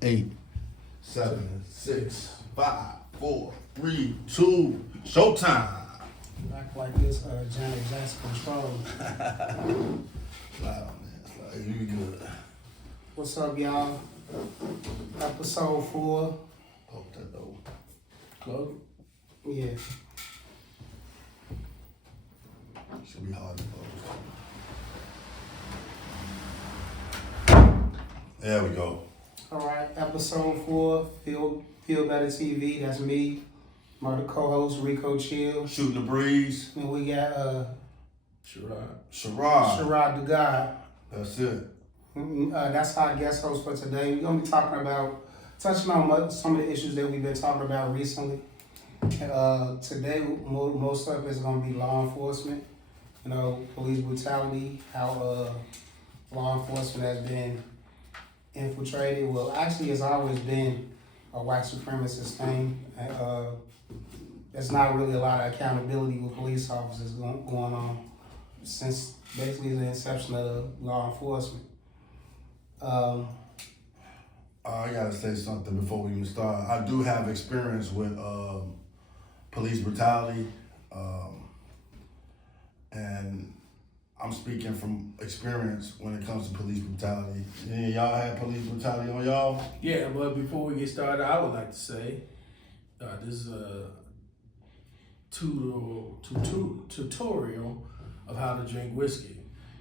8, 7, 6, 5, 4, 3, 2, showtime. Act like this, Janet Jackson control. Slide on that. Slide. You good. What's up, y'all? Episode 4. Open that door. Close. Yeah. Should be hard to close. There we go. All right, episode 4. Feel Better TV. That's me. My other co-host Rico Chill, Shooting the breeze. and we got Sherrod. Sherrod daGaud. That's it. That's our guest host for today. We're gonna be touching on some of the issues that we've been talking about recently. Today, most of it is gonna be law enforcement. You know, police brutality, how law enforcement has been infiltrated. Well, actually, it's always been a white supremacist thing. There's not really a lot of accountability with police officers going on since basically the inception of the law enforcement. I gotta say something before we even start. I do have experience with police brutality, and I'm speaking from experience when it comes to police brutality. Any of y'all had police brutality on y'all? Yeah, but before we get started, I would like to say this is a tutorial of how to drink whiskey.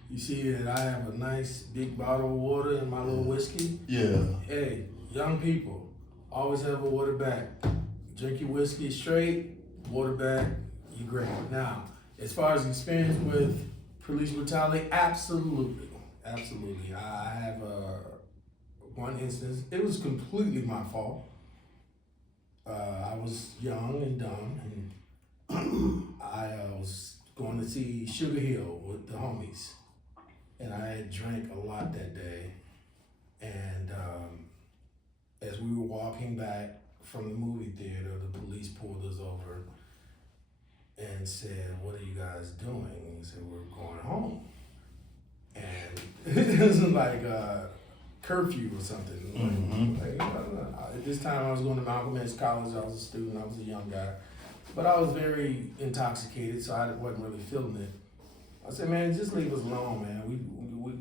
You see that I have a nice big bottle of water in my little whiskey? Yeah. Hey, young people, always have a water back. Drink your whiskey straight, water back, you're great. Now, as far as experience with police brutality, absolutely. I have one instance. It was completely my fault. I was young and dumb, and I was going to see Sugar Hill with the homies, and I had drank a lot that day. And as we were walking back from the movie theater, the police pulled us over and said, "What are you guys doing?" And we said, "We're going home." And it was like curfew or something. Mm-hmm. At this time, I was going to Malcolm X College. I was a student. I was a young guy. But I was very intoxicated, so I wasn't really feeling it. I said, "Man, just leave us alone, man.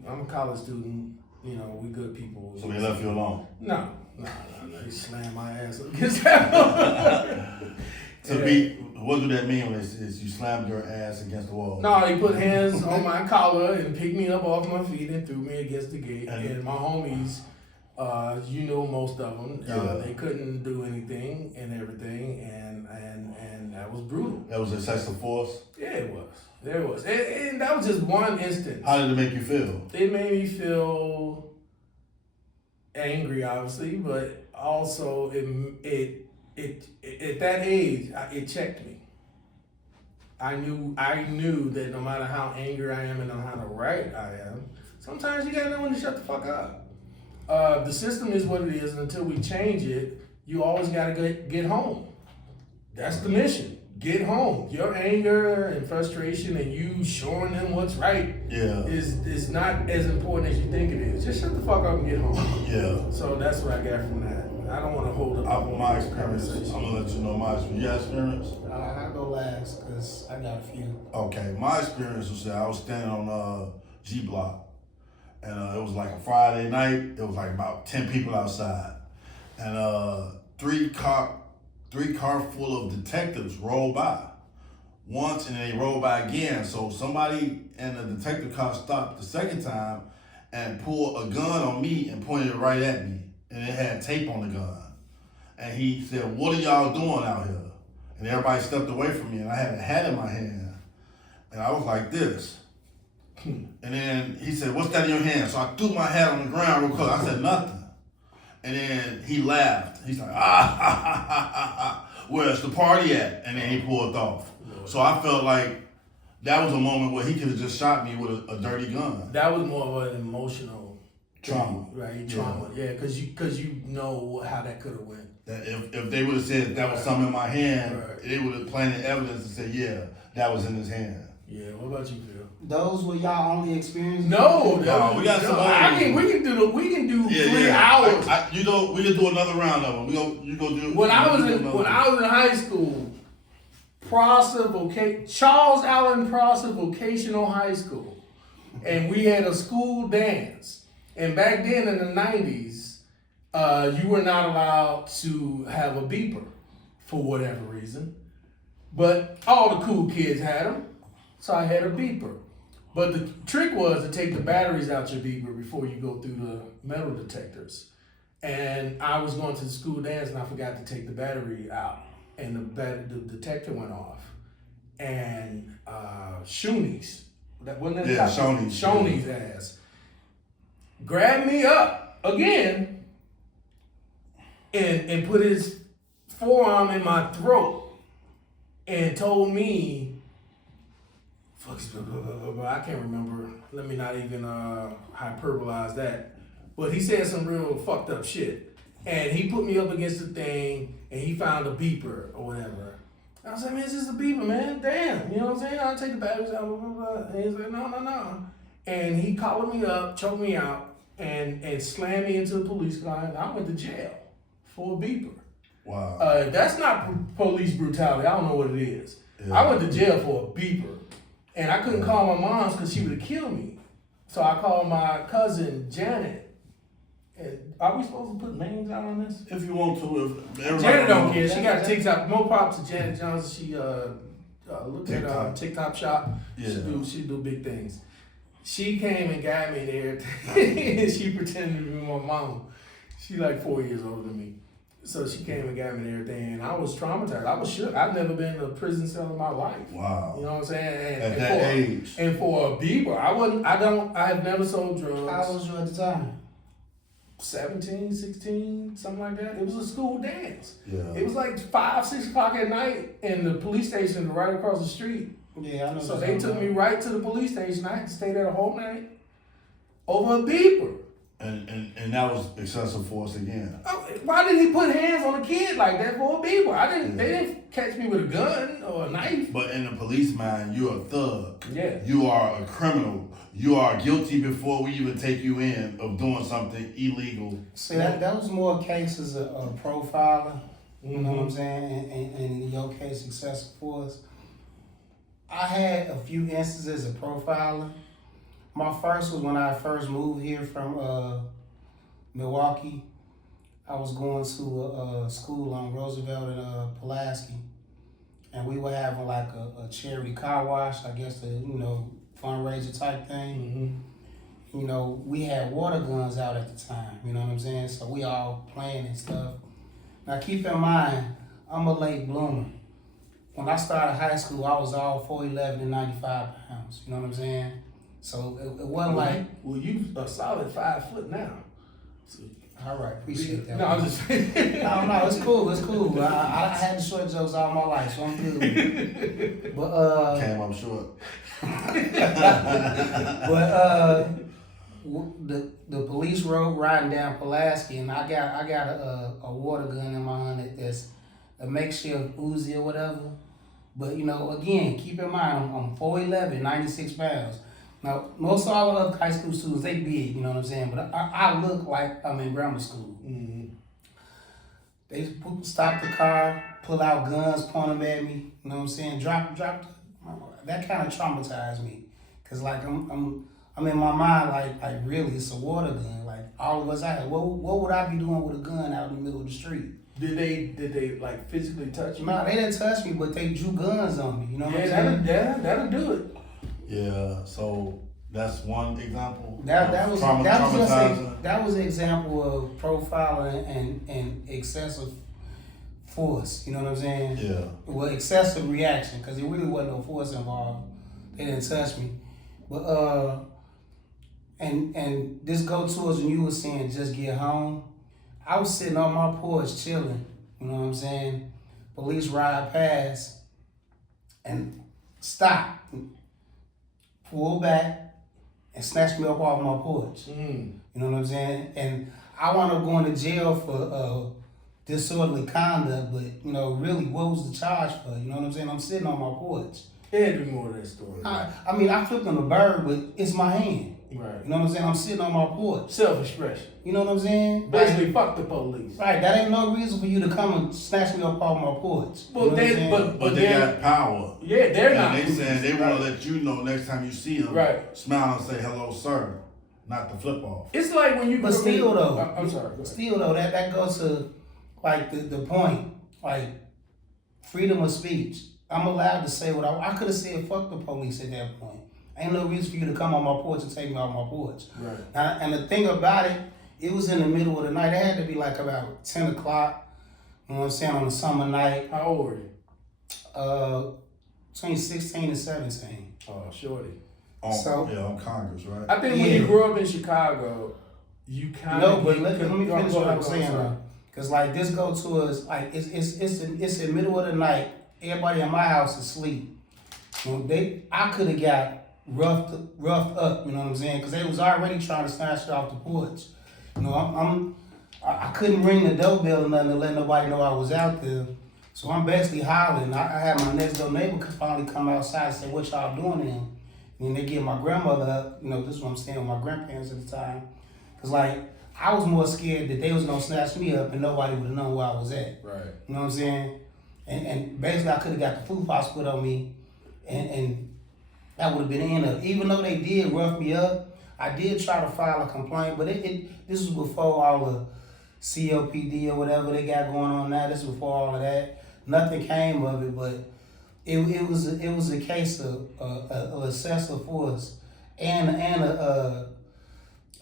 I'm a college student. You know, we good people." So they left you alone? No. They slammed my ass up against that. What do that mean when you slammed your ass against the wall? No, he put hands on my collar and picked me up off my feet and threw me against the gate. And my homies, you know most of them, they couldn't do anything and everything, and that was brutal. That was excessive force? Yeah, it was. There it was. And that was just one instance. How did it make you feel? It made me feel angry, obviously, but also it at that age, it checked me. I knew that no matter how angry I am and no matter how right I am, sometimes you gotta know when to shut the fuck up. The system is what it is, and until we change it, you always gotta get home. That's the mission. Get home. Your anger and frustration and you showing them what's right is not as important as you think it is. Just shut the fuck up and get home. Yeah. So that's what I got from that. I don't want to hold up My experience, I'm going to let you know my experience. Your experience? I'll go last because I got a few. Okay, my experience was that I was standing on G Block, and it was like a Friday night. It was like about 10 people outside, and three car full of detectives rolled by once, and then they rolled by again. So somebody in the detective car stopped the second time and pulled a gun on me and pointed it right at me, and it had tape on the gun. And he said, "What are y'all doing out here?" And everybody stepped away from me, and I had a hat in my hand, and I was like this. And then he said, "What's that in your hand?" So I threw my hat on the ground real quick. I said nothing. And then he laughed. He's like, "Where's the party at?" And then he pulled off. So I felt like that was a moment where he could have just shot me with a dirty gun. That was more of an emotional trauma, thing, right? Trauma, yeah, because you know how that could have went. That if they would have said that was something in my hand, they would have planted evidence and said, "Yeah, that was in his hand." Yeah, what about you, Phil? Those were y'all only experiences? No, we got some we can do 3 hours. we can do another round of them. You go do. When I was in high school, Charles Allen Prosser Vocational High School, and we had a school dance. And back then in the 90s, you were not allowed to have a beeper for whatever reason, but all the cool kids had them, so I had a beeper. But the trick was to take the batteries out your beeper before you go through the metal detectors. And I was going to the school dance and I forgot to take the battery out, and the detector went off. And Shoney's, Shoney's ass grabbed me up again and put his forearm in my throat and told me, I can't remember. Let me not even hyperbolize that. But he said some real fucked up shit. And he put me up against the thing and he found a beeper or whatever. I was like, man, it's just a beeper, man. Damn. You know what I'm saying? I'll take the batteries out. Blah, blah, blah. And he's like, no. And he collared me up, choked me out, and slammed me into a police car. And I went to jail for a beeper. Wow. That's not police brutality. I don't know what it is. Yeah. I went to jail for a beeper. And I couldn't call my mom's because she would have killed me. So I called my cousin, Janet. And are we supposed to put names out on this? If you want to. Janet don't care. She got TikTok. More props to Janet Johnson. She looked at TikTok shop. Yeah. She do big things. She came and got me there. And she pretended to be my mom. She like 4 years older than me. So she came and got me and everything, and I was traumatized. I was shook. I've never been in a prison cell in my life. Wow. You know what I'm saying? At that age. And for a beeper, I have never sold drugs. How old was you at the time? 17, 16, something like that. It was a school dance. Yeah. It was like 5, 6 o'clock at night, and the police station was right across the street. Yeah, I know. So they took me right to the police station. I had to stay there the whole night over a beeper. And that was excessive force again. Why did he put hands on a kid like that for a beeper? They didn't catch me with a gun or a knife. But in the police mind, you're a thug. Yeah. You are a criminal. You are guilty before we even take you in of doing something illegal. See, that was more cases of profiling. You know what I'm saying? And in your case, excessive force. I had a few instances of profiling. My first was when I first moved here from Milwaukee. I was going to a school on Roosevelt and Pulaski, and we were having like a charity car wash, I guess, the fundraiser type thing. Mm-hmm. You know, we had water guns out at the time. You know what I'm saying? So we all playing and stuff. Now keep in mind, I'm a late bloomer. When I started high school, I was all 4'11" and 95 pounds. You know what I'm saying? So it wasn't Well, you a solid 5 foot now. So, all right, appreciate that. No, I'm just no, it's cool. I had the short jokes all my life, so I'm good. But Came up short. but the police road riding down Pulaski, and I got a water gun in my hand that's a makeshift Uzi or whatever. But again, keep in mind I'm 4'11", 96 pounds. Now, most all of the high school students, they big, you know what I'm saying? But I look like I'm in grammar school. Mm-hmm. They stop the car, pull out guns, point them at me, you know what I'm saying? Drop. That kind of traumatized me. Because, like, I'm in my mind, like really, it's a water gun. Like, all of us out here, what would I be doing with a gun out in the middle of the street? Did they like physically touch you? No, they didn't touch me, but they drew guns on me, you know what I'm saying? That'll do it. Yeah, so that's one example. That was traumatizing. that was an example of profiling and excessive force. You know what I'm saying? Yeah. Well, excessive reaction because there really wasn't no force involved. They didn't touch me, but and this go towards when you were saying just get home. I was sitting on my porch chilling. You know what I'm saying? Police ride past and stop. Pull back and snatch me up off my porch. You know what I'm saying? And I wound up going to jail for disorderly conduct, but really, what was the charge for? You know what I'm saying? I'm sitting on my porch. It had to be more to that story. I mean, I flipped on the bird, but it's my hand. Right. You know what I'm saying? I'm sitting on my porch. Self-expression. You know what I'm saying? Basically, fuck the police. Right, that ain't no reason for you to come and snatch me up off my porch. Well, But they got power. Yeah, they're and not. they saying they want Right. to let you know next time you see them, Right. smile and say hello, sir, not the flip off. It's like when you. But still though, I'm sorry. Go ahead. still though, that goes to like the point, like freedom of speech. I'm allowed to say what I could have said. Fuck the police at that point. Ain't no reason for you to come on my porch and take me off my porch. Right. And the thing about it, it was in the middle of the night. It had to be like about 10 o'clock. You know what I'm saying, on a summer night. How old were you? Between 16 and 17. Oh, shorty. On Congress, right? I think when you grew up in Chicago, you kind No, of. but let me finish what I'm saying sorry. though. Cause like this go to us, like it's the middle of the night. Everybody in my house is asleep. You know, I could have got roughed up. You know what I'm saying? Cause they was already trying to snatch it off the porch. You know, I couldn't ring the doorbell or nothing to let nobody know I was out there. So I'm basically hollering. I had my next door neighbor finally come outside and say, "What y'all doing then?" And they get my grandmother up. You know, this is what I'm staying with my grandparents at the time. Cause like I was more scared that they was gonna snatch me up and nobody would have known where I was at. Right. You know what I'm saying? And basically I could have got the food box put on me, and that would have been the end of it. Even though they did rough me up, I did try to file a complaint, but this was before all the COPD or whatever they got going on now. This was before all of that. Nothing came of it, but it was a case of excessive force and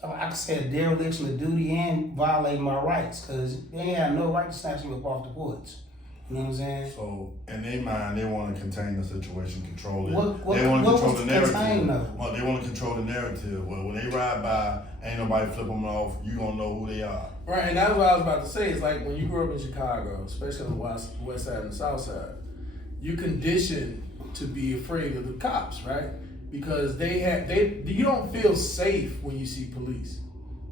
I could say a dereliction of duty and violating my rights, because they ain't had no right to snatch me up off the porch. You know what I'm saying? So in their mind, they want to contain the situation, control it. What they want to control was the narrative. contained, though? Well, they want to control the narrative. Well, when they ride by, ain't nobody flip them off. You gonna know who they are. Right, and that's what I was about to say. It's like when you grew up in Chicago, especially on the west side and the south side, you conditioned to be afraid of the cops, right? Because you don't feel safe when you see police.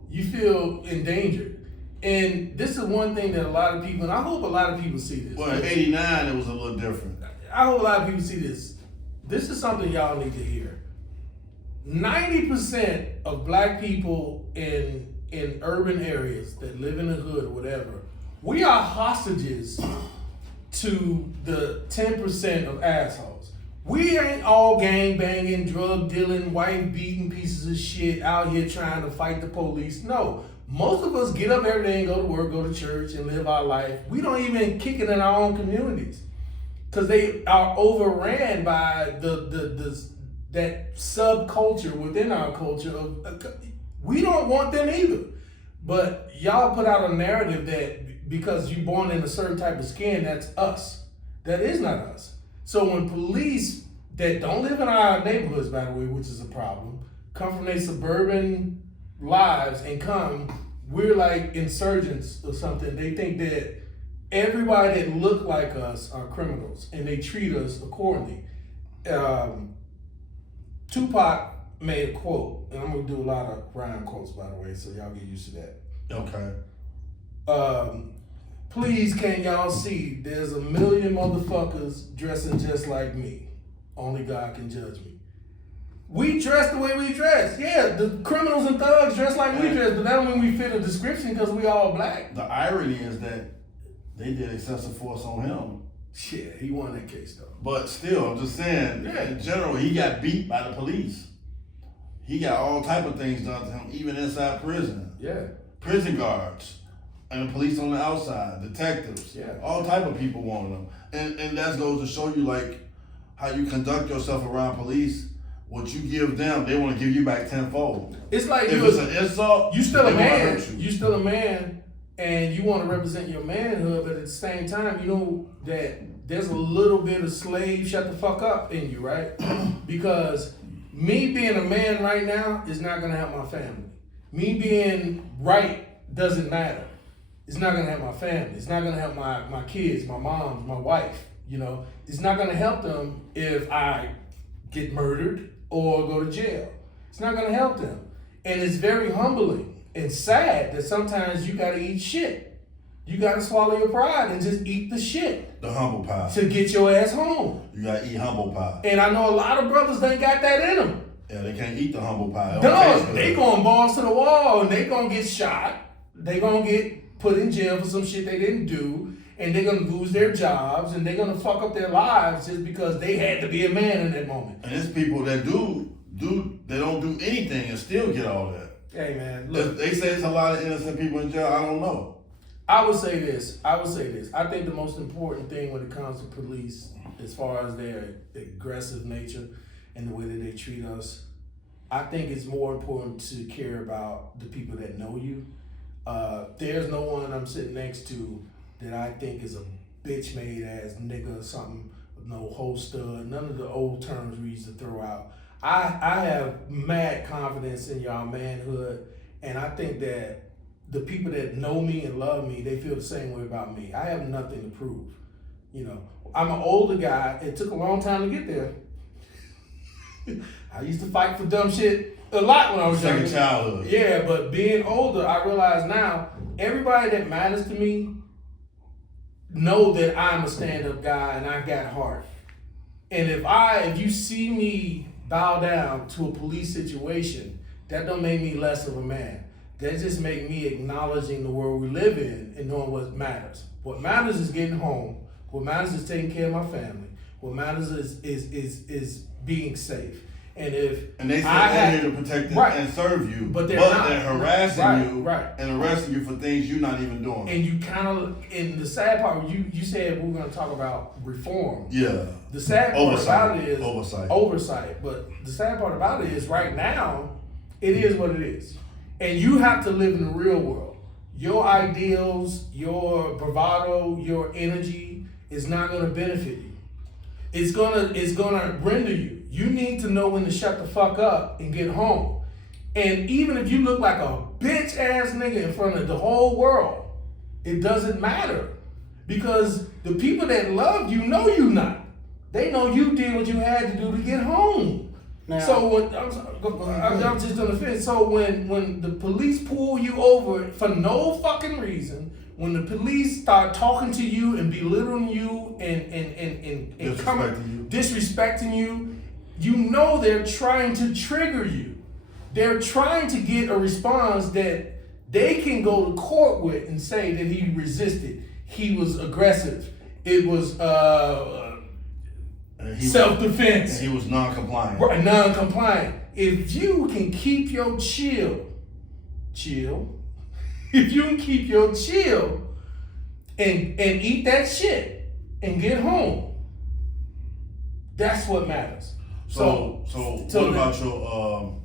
You feel endangered. And this is one thing that a lot of people, and I hope a lot of people see this. Well, in '89, it was a little different. I hope a lot of people see this. This is something y'all need to hear. 90% of black people in urban areas that live in the hood or whatever, we are hostages to the 10% of assholes. We ain't all gang banging, drug dealing, wife beating pieces of shit out here trying to fight the police. No, most of us get up every day and go to work, go to church, and live our life. We don't even kick it in our own communities because they are overran by that subculture within our culture. We don't want them either. But y'all put out a narrative that because you're born in a certain type of skin, that's us. That is not us. So when police that don't live in our neighborhoods, by the way, which is a problem, come from their suburban lives and we're like insurgents or something. They think that everybody that look like us are criminals and they treat us accordingly. Tupac made a quote, and I'm gonna do a lot of rhyme quotes, by the way, so y'all get used to that. Okay. Please, can y'all see? There's a million motherfuckers dressing just like me. Only God can judge me. We dress the way we dress. Yeah, the criminals and thugs dress like we dress, but that don't mean we fit a description because we all black. The irony is that they did excessive force on him. Shit, he won that case though. But still, I'm just saying, in general, he got beat by the police. He got all type of things done to him, even inside prison. Yeah. Prison guards and the police on the outside, detectives, all type of people wanted them. And that goes to show you like how you conduct yourself around police. What you give them, they want to give you back tenfold. It's like if it's an insult, you still a man. You. You still a man, and you want to represent your manhood, but at the same time, you know that there's a little bit of slave shut the fuck up in you, right? Because me being a man right now is not gonna help my family. Me being right doesn't matter. It's not gonna help my family. It's not gonna help my kids, my mom, my wife. You know, it's not gonna help them if I get murdered or go to jail. It's not gonna help them. And it's very humbling and sad that sometimes you gotta eat shit. You gotta swallow your pride and just eat the shit The humble pie. to get your ass home. You gotta eat humble pie. And I know a lot of brothers ain't got that in them. Yeah, they can't eat the humble pie. It don't taste No, good. they going balls to the wall and they gonna get shot. They gonna get put in jail for some shit they didn't do. And they're gonna lose their jobs and they're gonna fuck up their lives just because they had to be a man in that moment. And it's people that they don't do anything and still get all that. Hey man, look. They say it's a lot of innocent people in jail. I don't know. I would say this. I think the most important thing when it comes to police, as far as their aggressive nature and the way that they treat us, I think it's more important to care about the people that know you. There's no one I'm sitting next to that I think is a bitch made ass nigga or something, no holster, none of the old terms we used to throw out. I have mad confidence in y'all manhood, and I think that the people that know me and love me, they feel the same way about me. I have nothing to prove. You know, I'm an older guy. It took a long time to get there. I used to fight for dumb shit a lot when I was younger. Second childhood. Yeah, but being older, I realize now, everybody that matters to me know that I'm a stand-up guy and I got heart. And if you see me bow down to a police situation, that don't make me less of a man. That just make me acknowledging the world we live in and knowing what matters. What matters is getting home. What matters is taking care of my family. What matters is being safe. And they say they're here to protect and serve you, but they're harassing you and arresting you for things you're not even doing. And you kind of, and the sad part, you said we were going to talk about reform. Yeah. The sad part about it is oversight. But the sad part about it is right now, it is what it is. And you have to live in the real world. Your ideals, your bravado, your energy is not going to benefit you. It's gonna render you. You need to know when to shut the fuck up and get home. And even if you look like a bitch ass nigga in front of the whole world, it doesn't matter. Because the people that love you know you not. They know you did what you had to do to get home. Now, so when I'm just gonna finish. So when the police pull you over for no fucking reason, when the police start talking to you and belittling you and disrespecting you, you know they're trying to trigger you. They're trying to get a response that they can go to court with and say that he resisted, he was aggressive, it was self-defense. And he was non-compliant. Right, non-compliant. If you can keep your chill, if you can keep your chill and eat that shit and get home, that's what matters. So what about your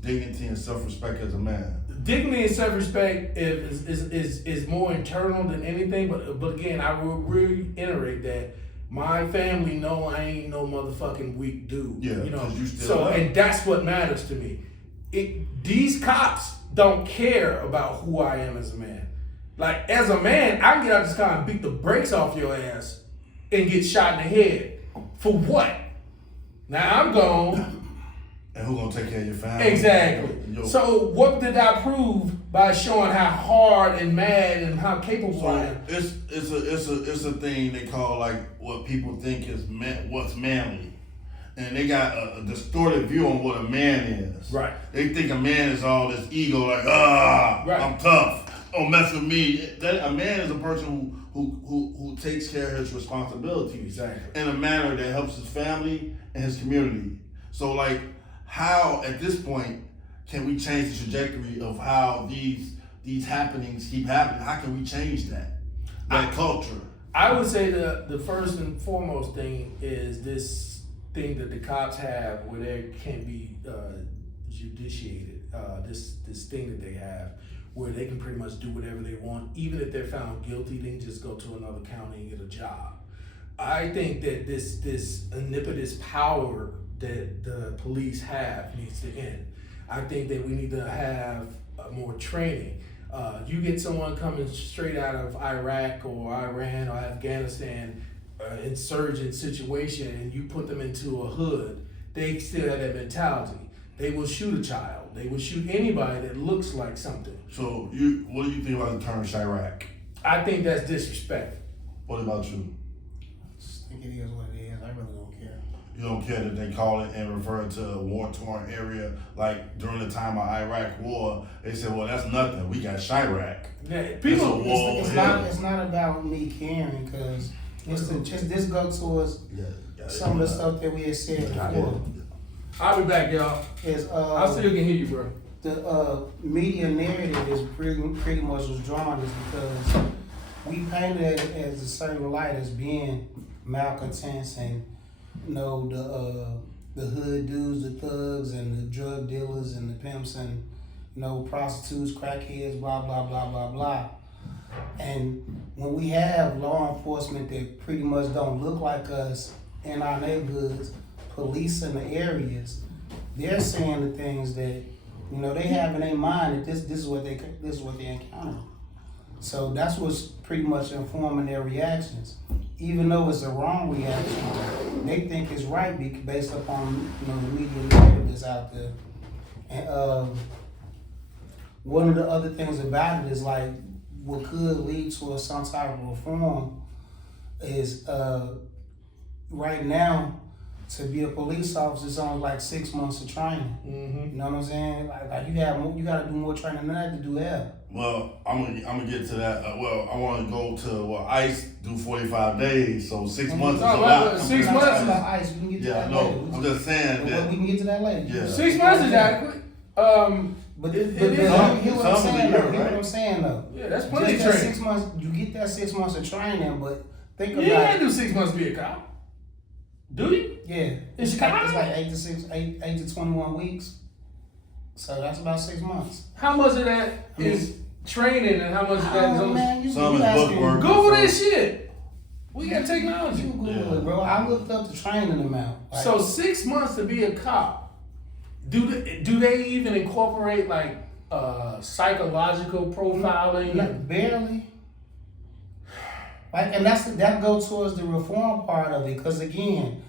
dignity and self-respect as a man? Dignity and self-respect is more internal than anything, but again, I will reiterate that my family know I ain't no motherfucking weak dude. Yeah, you know. You still and that's what matters to me. These cops don't care about who I am as a man. Like as a man, I can get out of this car and beat the brakes off your ass and get shot in the head. For what? Now I'm gone. And who gonna take care of your family? Exactly. So what did I prove by showing how hard and mad and how capable I am? It's a thing they call like what people think is what's manly, and they got a distorted view on what a man is. Right. They think a man is all this ego, like I'm tough. Don't mess with me. A man is a person who takes care of his responsibilities in a manner that helps his family and his community. So like, how at this point can we change the trajectory of how these happenings keep happening? How can we change that culture? I would say the first and foremost thing is this thing that the cops have where there can't be judiciated. This thing that they have where they can pretty much do whatever they want. Even if they're found guilty, they can just go to another county and get a job. I think that this omnipotent power that the police have needs to end. I think that we need to have more training. You get someone coming straight out of Iraq or Iran or Afghanistan, insurgent situation, and you put them into a hood, they still have that mentality. They will shoot a child. They will shoot anybody that looks like something. So what do you think about the term Chirac? I think that's disrespectful. What about you? I just think it is what it is. I really don't care. You don't care that they call it and refer it to a war-torn area, like during the time of Iraq War, they said, well, that's nothing. We got Chirac. Yeah, It's a people, war It's over not. here. It's not about me caring because this go towards Yeah, some of the stuff that we had said before. I'll be back, y'all. Is I still can hear you, bro. the media narrative is pretty much was drawn is because we painted it as a certain light as being malcontents and the hood dudes, the thugs and the drug dealers and the pimps and prostitutes, crackheads, blah blah blah blah blah. And when we have law enforcement that pretty much don't look like us in our neighborhoods, policing the areas, they're saying the things that they have in their mind that this is what they encounter. So that's what's pretty much informing their reactions. Even though it's a wrong reaction, they think it's right based upon the media narrative that's out there. And one of the other things about it is like what could lead to some type of reform is right now to be a police officer is only like 6 months of training. Mm-hmm. You know what I'm saying? Like you got to do more training than that to do that. Well, I'm gonna get to that. I want to go to ICE do 45 days, so 6 months is a lot. 6 We're not months talking is- about ICE. We can get to Yeah, that I know. later. I'm just saying But that. we can get to that later. Yeah. 6 months is adequate. But It hear is. what I'm saying Some of the though. year, Hear what right? I'm saying though. Yeah, that's plenty of Just that training. 6 months, you get that 6 months of training, but think You ain't about gotta do 6 months to be a cop. Do you? yeah. It's It's kind like 8 to 21 weeks. So that's about 6 months. How much of that is training and how much of that is Oh on man, you Some is asking- book work. Google this shit. We got You technology. Google Yeah. it, bro. I looked up the training amount. Like, So 6 months to be a cop. Do they even incorporate like psychological profiling? not barely. Like, and that goes towards the reform part of it, because again,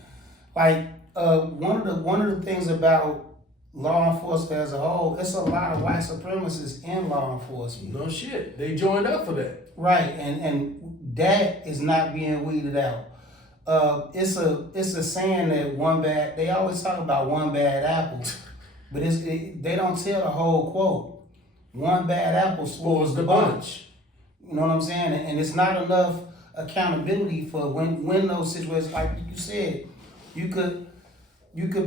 like one of the things about law enforcement as a whole, it's a lot of white supremacists in law enforcement. No shit. They joined up for that. Right, and that is not being weeded out. It's a saying that they always talk about one bad apple, but they don't tell the whole quote. One bad apple spoils the bunch. You know what I'm saying? And it's not enough accountability for when those situations, like you said, you could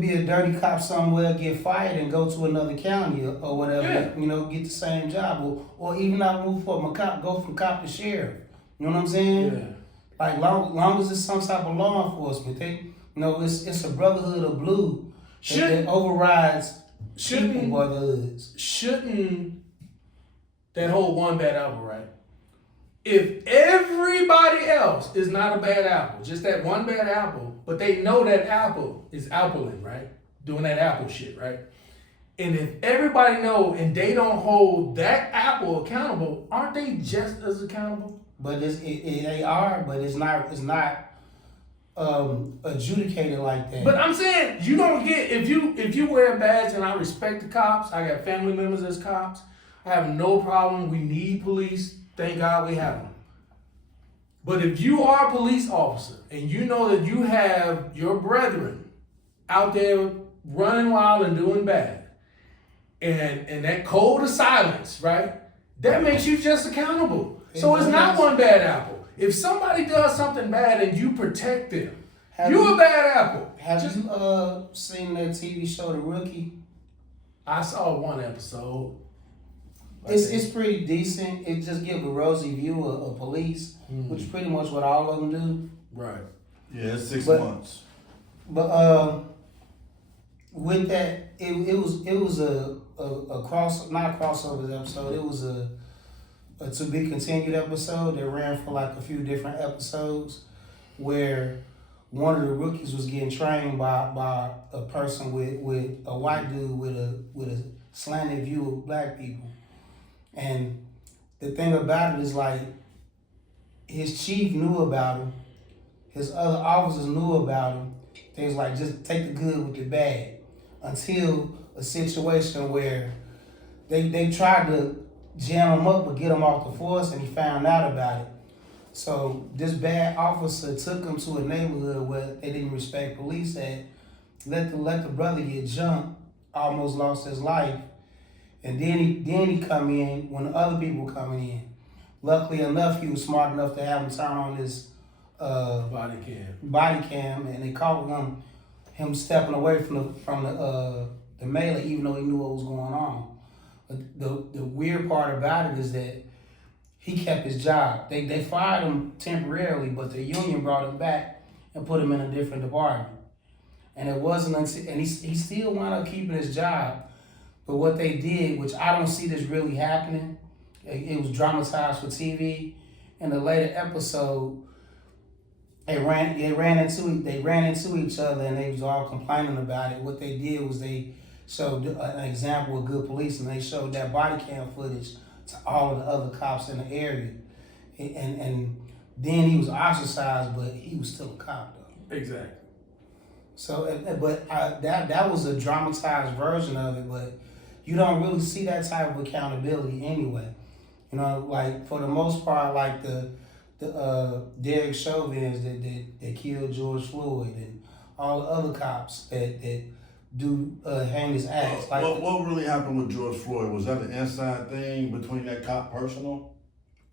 be a dirty cop somewhere, get fired, and go to another county or whatever. Yeah. Get the same job, or even not move from a cop, go from cop to sheriff. You know what I'm saying? Yeah. Like long as it's some type of law enforcement, it's a brotherhood of blue that overrides people brotherhoods. Shouldn't that whole one bad apple, right? If everybody else is not a bad apple, just that one bad apple, but they know that apple is appling, right? Doing that apple shit, right? And if everybody know and they don't hold that apple accountable, aren't they just as accountable? But they are, but it's not adjudicated like that. But I'm saying you don't get if you wear a badge, and I respect the cops. I got family members as cops. I have no problem. We need police. Thank God we have them. But if you are a police officer and you know that you have your brethren out there running wild and doing bad, and that code of silence, right? That makes you just accountable. So it's not one bad apple. If somebody does something bad and you protect them, you're a bad apple. Have you seen that TV show, The Rookie? I saw one episode. It's pretty decent. It just gives a rosy view of police, which is pretty much what all of them do. Right. Yeah, it's 6 But- months. But with that, it was a not a crossover episode. It was a to be continued episode that ran for like a few different episodes, where one of the rookies was getting trained by a person with a white dude with a slanted view of black people. And the thing about it is, like, his chief knew about him, his other officers knew about him. They was like, just take the good with the bad, until a situation where they tried to jam him up, but get him off the force, and he found out about it. So this bad officer took him to a neighborhood where they didn't respect police at, let the brother get jumped, almost lost his life, and then he come in when the other people coming in. Luckily enough, he was smart enough to have him turn on his body cam, and they caught him stepping away from the melee, even though he knew what was going on. But the weird part about it is that he kept his job. They fired him temporarily, but the union brought him back and put him in a different department. And it wasn't until, and he still wound up keeping his job. But what they did, which I don't see this really happening, it was dramatized for TV. In the later episode, they ran into each other, and they was all complaining about it. What they did was they showed an example of good police, and they showed that body cam footage to all of the other cops in the area, and then he was ostracized, but he was still a cop though. Exactly. So, but that was a dramatized version of it, but you don't really see that type of accountability anyway. You know, like for the most part, like the Derek Chauvins that killed George Floyd, and all the other cops that do heinous acts. Like what really happened with George Floyd? Was that an inside thing between that cop personal?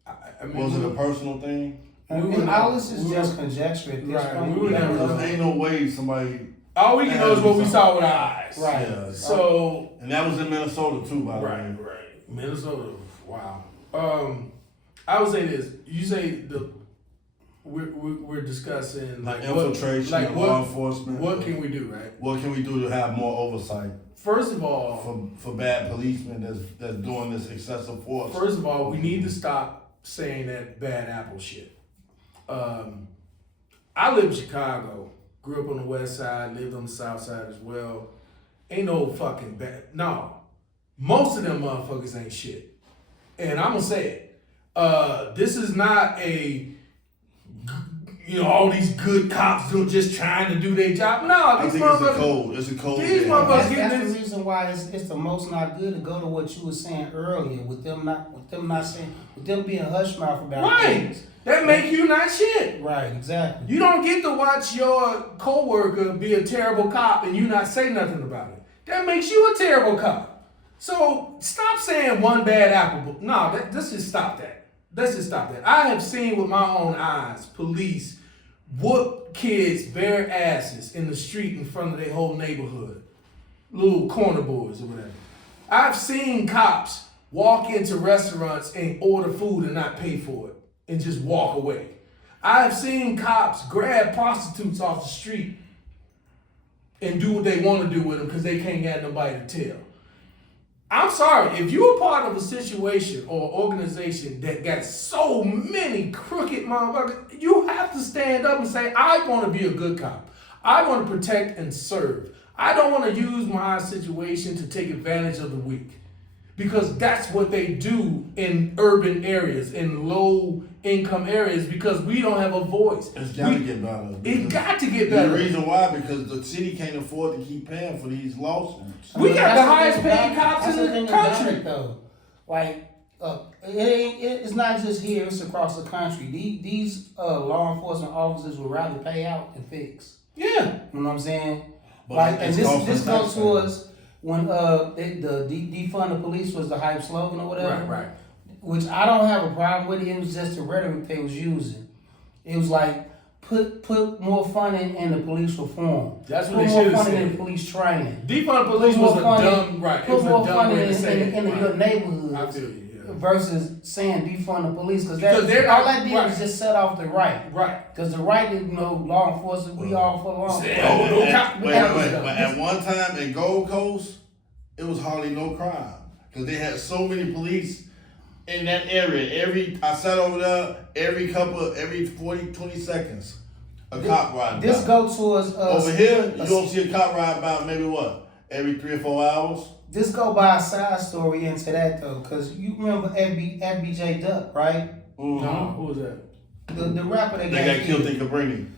I mean, was it a personal thing? All this is just conjecture at this point. There ain't no way somebody. All we can know is what we saw with our eyes. Right. Yeah. So. And that was in Minnesota too, by the way. Right. Minnesota. Wow. I would say this. You say we're discussing like infiltration, like law enforcement. What can we do, right? What can we do to have more oversight? First of all, for bad policemen that's doing this excessive force. First of all, we need to stop saying that bad apple shit. I live in Chicago, grew up on the west side, lived on the south side as well. Ain't no fucking bad. No, most of them motherfuckers ain't shit. And I'm gonna say it. This is not all these good cops just trying to do their job. No, I think it's a code. It's a code. These motherfuckers that's the reason why it's the most not good to go to what you were saying earlier with them being hush mouth about things. That make you not shit. Right, exactly. You don't get to watch your coworker be a terrible cop and you not say nothing about it. That makes you a terrible cop. So stop saying one bad apple. No, let's just stop that. Let's just stop that. I have seen with my own eyes police whoop kids bare asses in the street in front of their whole neighborhood. Little corner boys or whatever. I've seen cops walk into restaurants and order food and not pay for it and just walk away. I've seen cops grab prostitutes off the street and do what they want to do with them because they can't get nobody to tell. I'm sorry, if you're part of a situation or organization that got so many crooked motherfuckers, you have to stand up and say, I want to be a good cop. I want to protect and serve. I don't want to use my situation to take advantage of the weak. Because that's what they do in urban areas, in low income areas, because we don't have a voice. It's got to get better. It got to get better. The reason why, because the city can't afford to keep paying for these lawsuits. We got the highest paid cops in the country. Though. Like, it's not just here, it's across the country. These law enforcement officers would rather pay out than fix. Yeah. You know what I'm saying? But like, and this goes towards when the defund the police was the hype slogan or whatever. Right. Which I don't have a problem with. It was just the rhetoric they was using. It was like put more funding in the police reform. That's what put they more should have funding said. in the police training. Defund the police was a dumb right. Put more funding in right. your neighborhoods. I feel you. Yeah. Versus saying defund the police because they're all not that did right. was just set off the right. Right. Because the right is law enforcement. We all for law enforcement. But at one time in Gold Coast, it was hardly no crime because they had so many police in that area. I sat over there every 40, 20 seconds, a cop riding by. This go towards over here, you don't see a cop ride by maybe what? Every 3 or 4 hours? This go by a side story into that though, because you remember FBJ Duck, right? Mm-hmm. No, who was that? The rapper that got killed in Cabrini.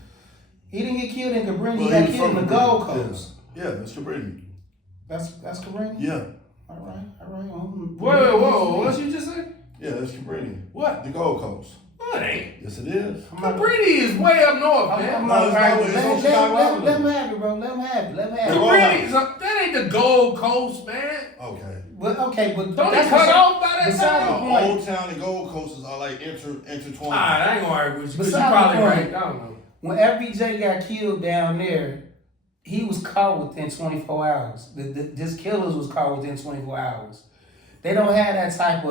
He didn't get killed in Cabrini, he Well, got killed in the Gold Coast. Yeah, that's Cabrini. That's Cabrini? Yeah. All right. Whoa, what you just said? Yeah, that's Cabrini. What? The Gold Coast. No, it ain't. Yes, it is. Cabrini is way up north, man. No, it's not. It's on Chicago Avenue. Let him have it, bro. Let him have it. Let him have it. Cabrini, that ain't the Gold Coast, man. Okay. But Don't they that's cut off by that beside time? the point. Old Town and Gold Coasts are like intertwined. Alright, I ain't gonna argue with you because you're Beside probably the point. right. I don't know. When FBJ got killed down there, he was caught within 24 hours. This killers was caught within 24 hours. They don't have that type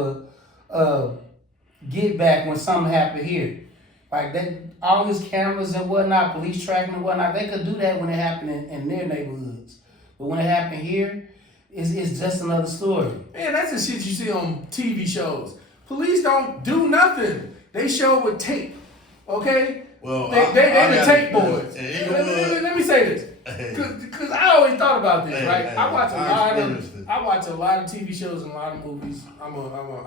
of get back when something happened here. Like that, all these cameras and whatnot, police tracking and whatnot, they could do that when it happened in their neighborhoods. But when it happened here, it's just another story. Man, that's the shit you see on TV shows. Police don't do nothing. They show with tape. Okay? Well, they the tape boys. Hey, Let me say this. Cause I always thought about this, right? Hey, I watch I a lot of TV shows and a lot of movies. I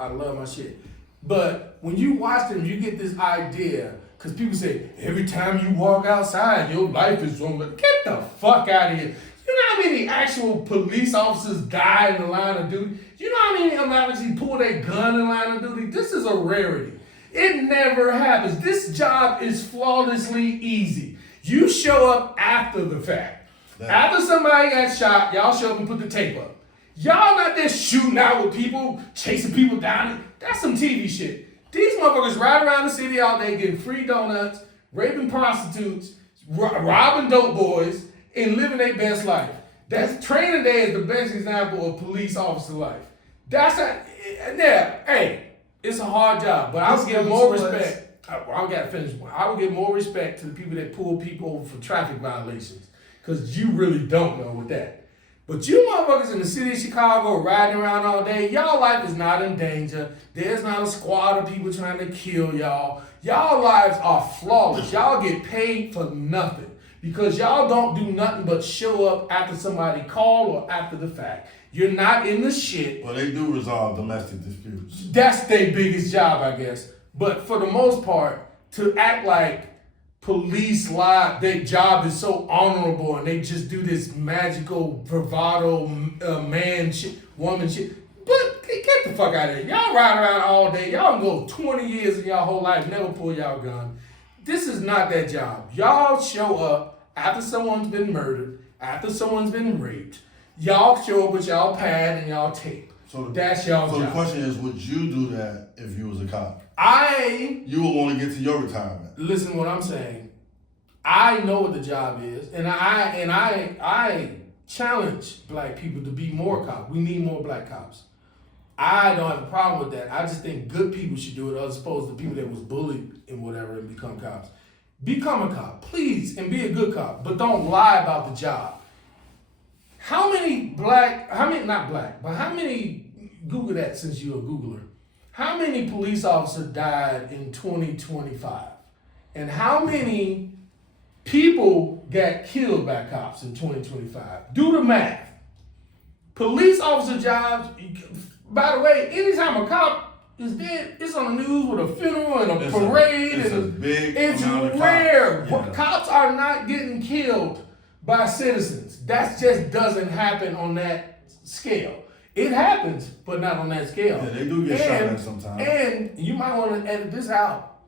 love my shit. But when you watch them, you get this idea. Cause people say every time you walk outside, your life is on. Get the fuck out of here. You know how many actual police officers die in the line of duty? You know how many of them actually pull their gun in line of duty? This is a rarity. It never happens. This job is flawlessly easy. You show up after the fact. After somebody got shot, y'all show up and put the tape up. Y'all not there shooting out with people, chasing people down. That's some TV shit. These motherfuckers ride around the city all day getting free donuts, raping prostitutes, robbing dope boys, and living their best life. That's training day is the best example of police officer life. Hey, it's a hard job, but I would give more respect. I gotta finish. I would give more respect to the people that pull people over for traffic violations, because you really don't know with that. But you motherfuckers in the city of Chicago riding around all day, y'all life is not in danger. There's not a squad of people trying to kill y'all. Y'all lives are flawless. Y'all get paid for nothing. Because y'all don't do nothing but show up after somebody called or after the fact. You're not in the shit. Well, they do resolve domestic disputes. That's their biggest job, I guess. But for the most part, to act like police live, their job is so honorable and they just do this magical bravado man shit, woman shit. But get the fuck out of here. Y'all ride around all day. Y'all can go 20 years in y'all whole life, never pull y'all gun. This is not that job. Y'all show up after someone's been murdered, after someone's been raped. Y'all show up with y'all pad and y'all tape. That's y'all job. So the question is, would you do that if you was a cop? You would want to get to your retirement. Listen to what I'm saying. I know what the job is, and I challenge black people to be more cops. We need more black cops. I don't have a problem with that. I just think good people should do it as opposed to people that was bullied and whatever and become cops. Become a cop, please, and be a good cop, but don't lie about the job. How many, Google that since you're a Googler. How many police officers died in 2025? And how many people got killed by cops in 2025? Do the math. Police officer jobs, by the way, anytime a cop is dead, it's on the news with a funeral and a parade. It's rare. Yeah. Cops are not getting killed by citizens. That just doesn't happen on that scale. It happens, but not on that scale. Yeah, they do get shot at sometimes. And you might want to edit this out.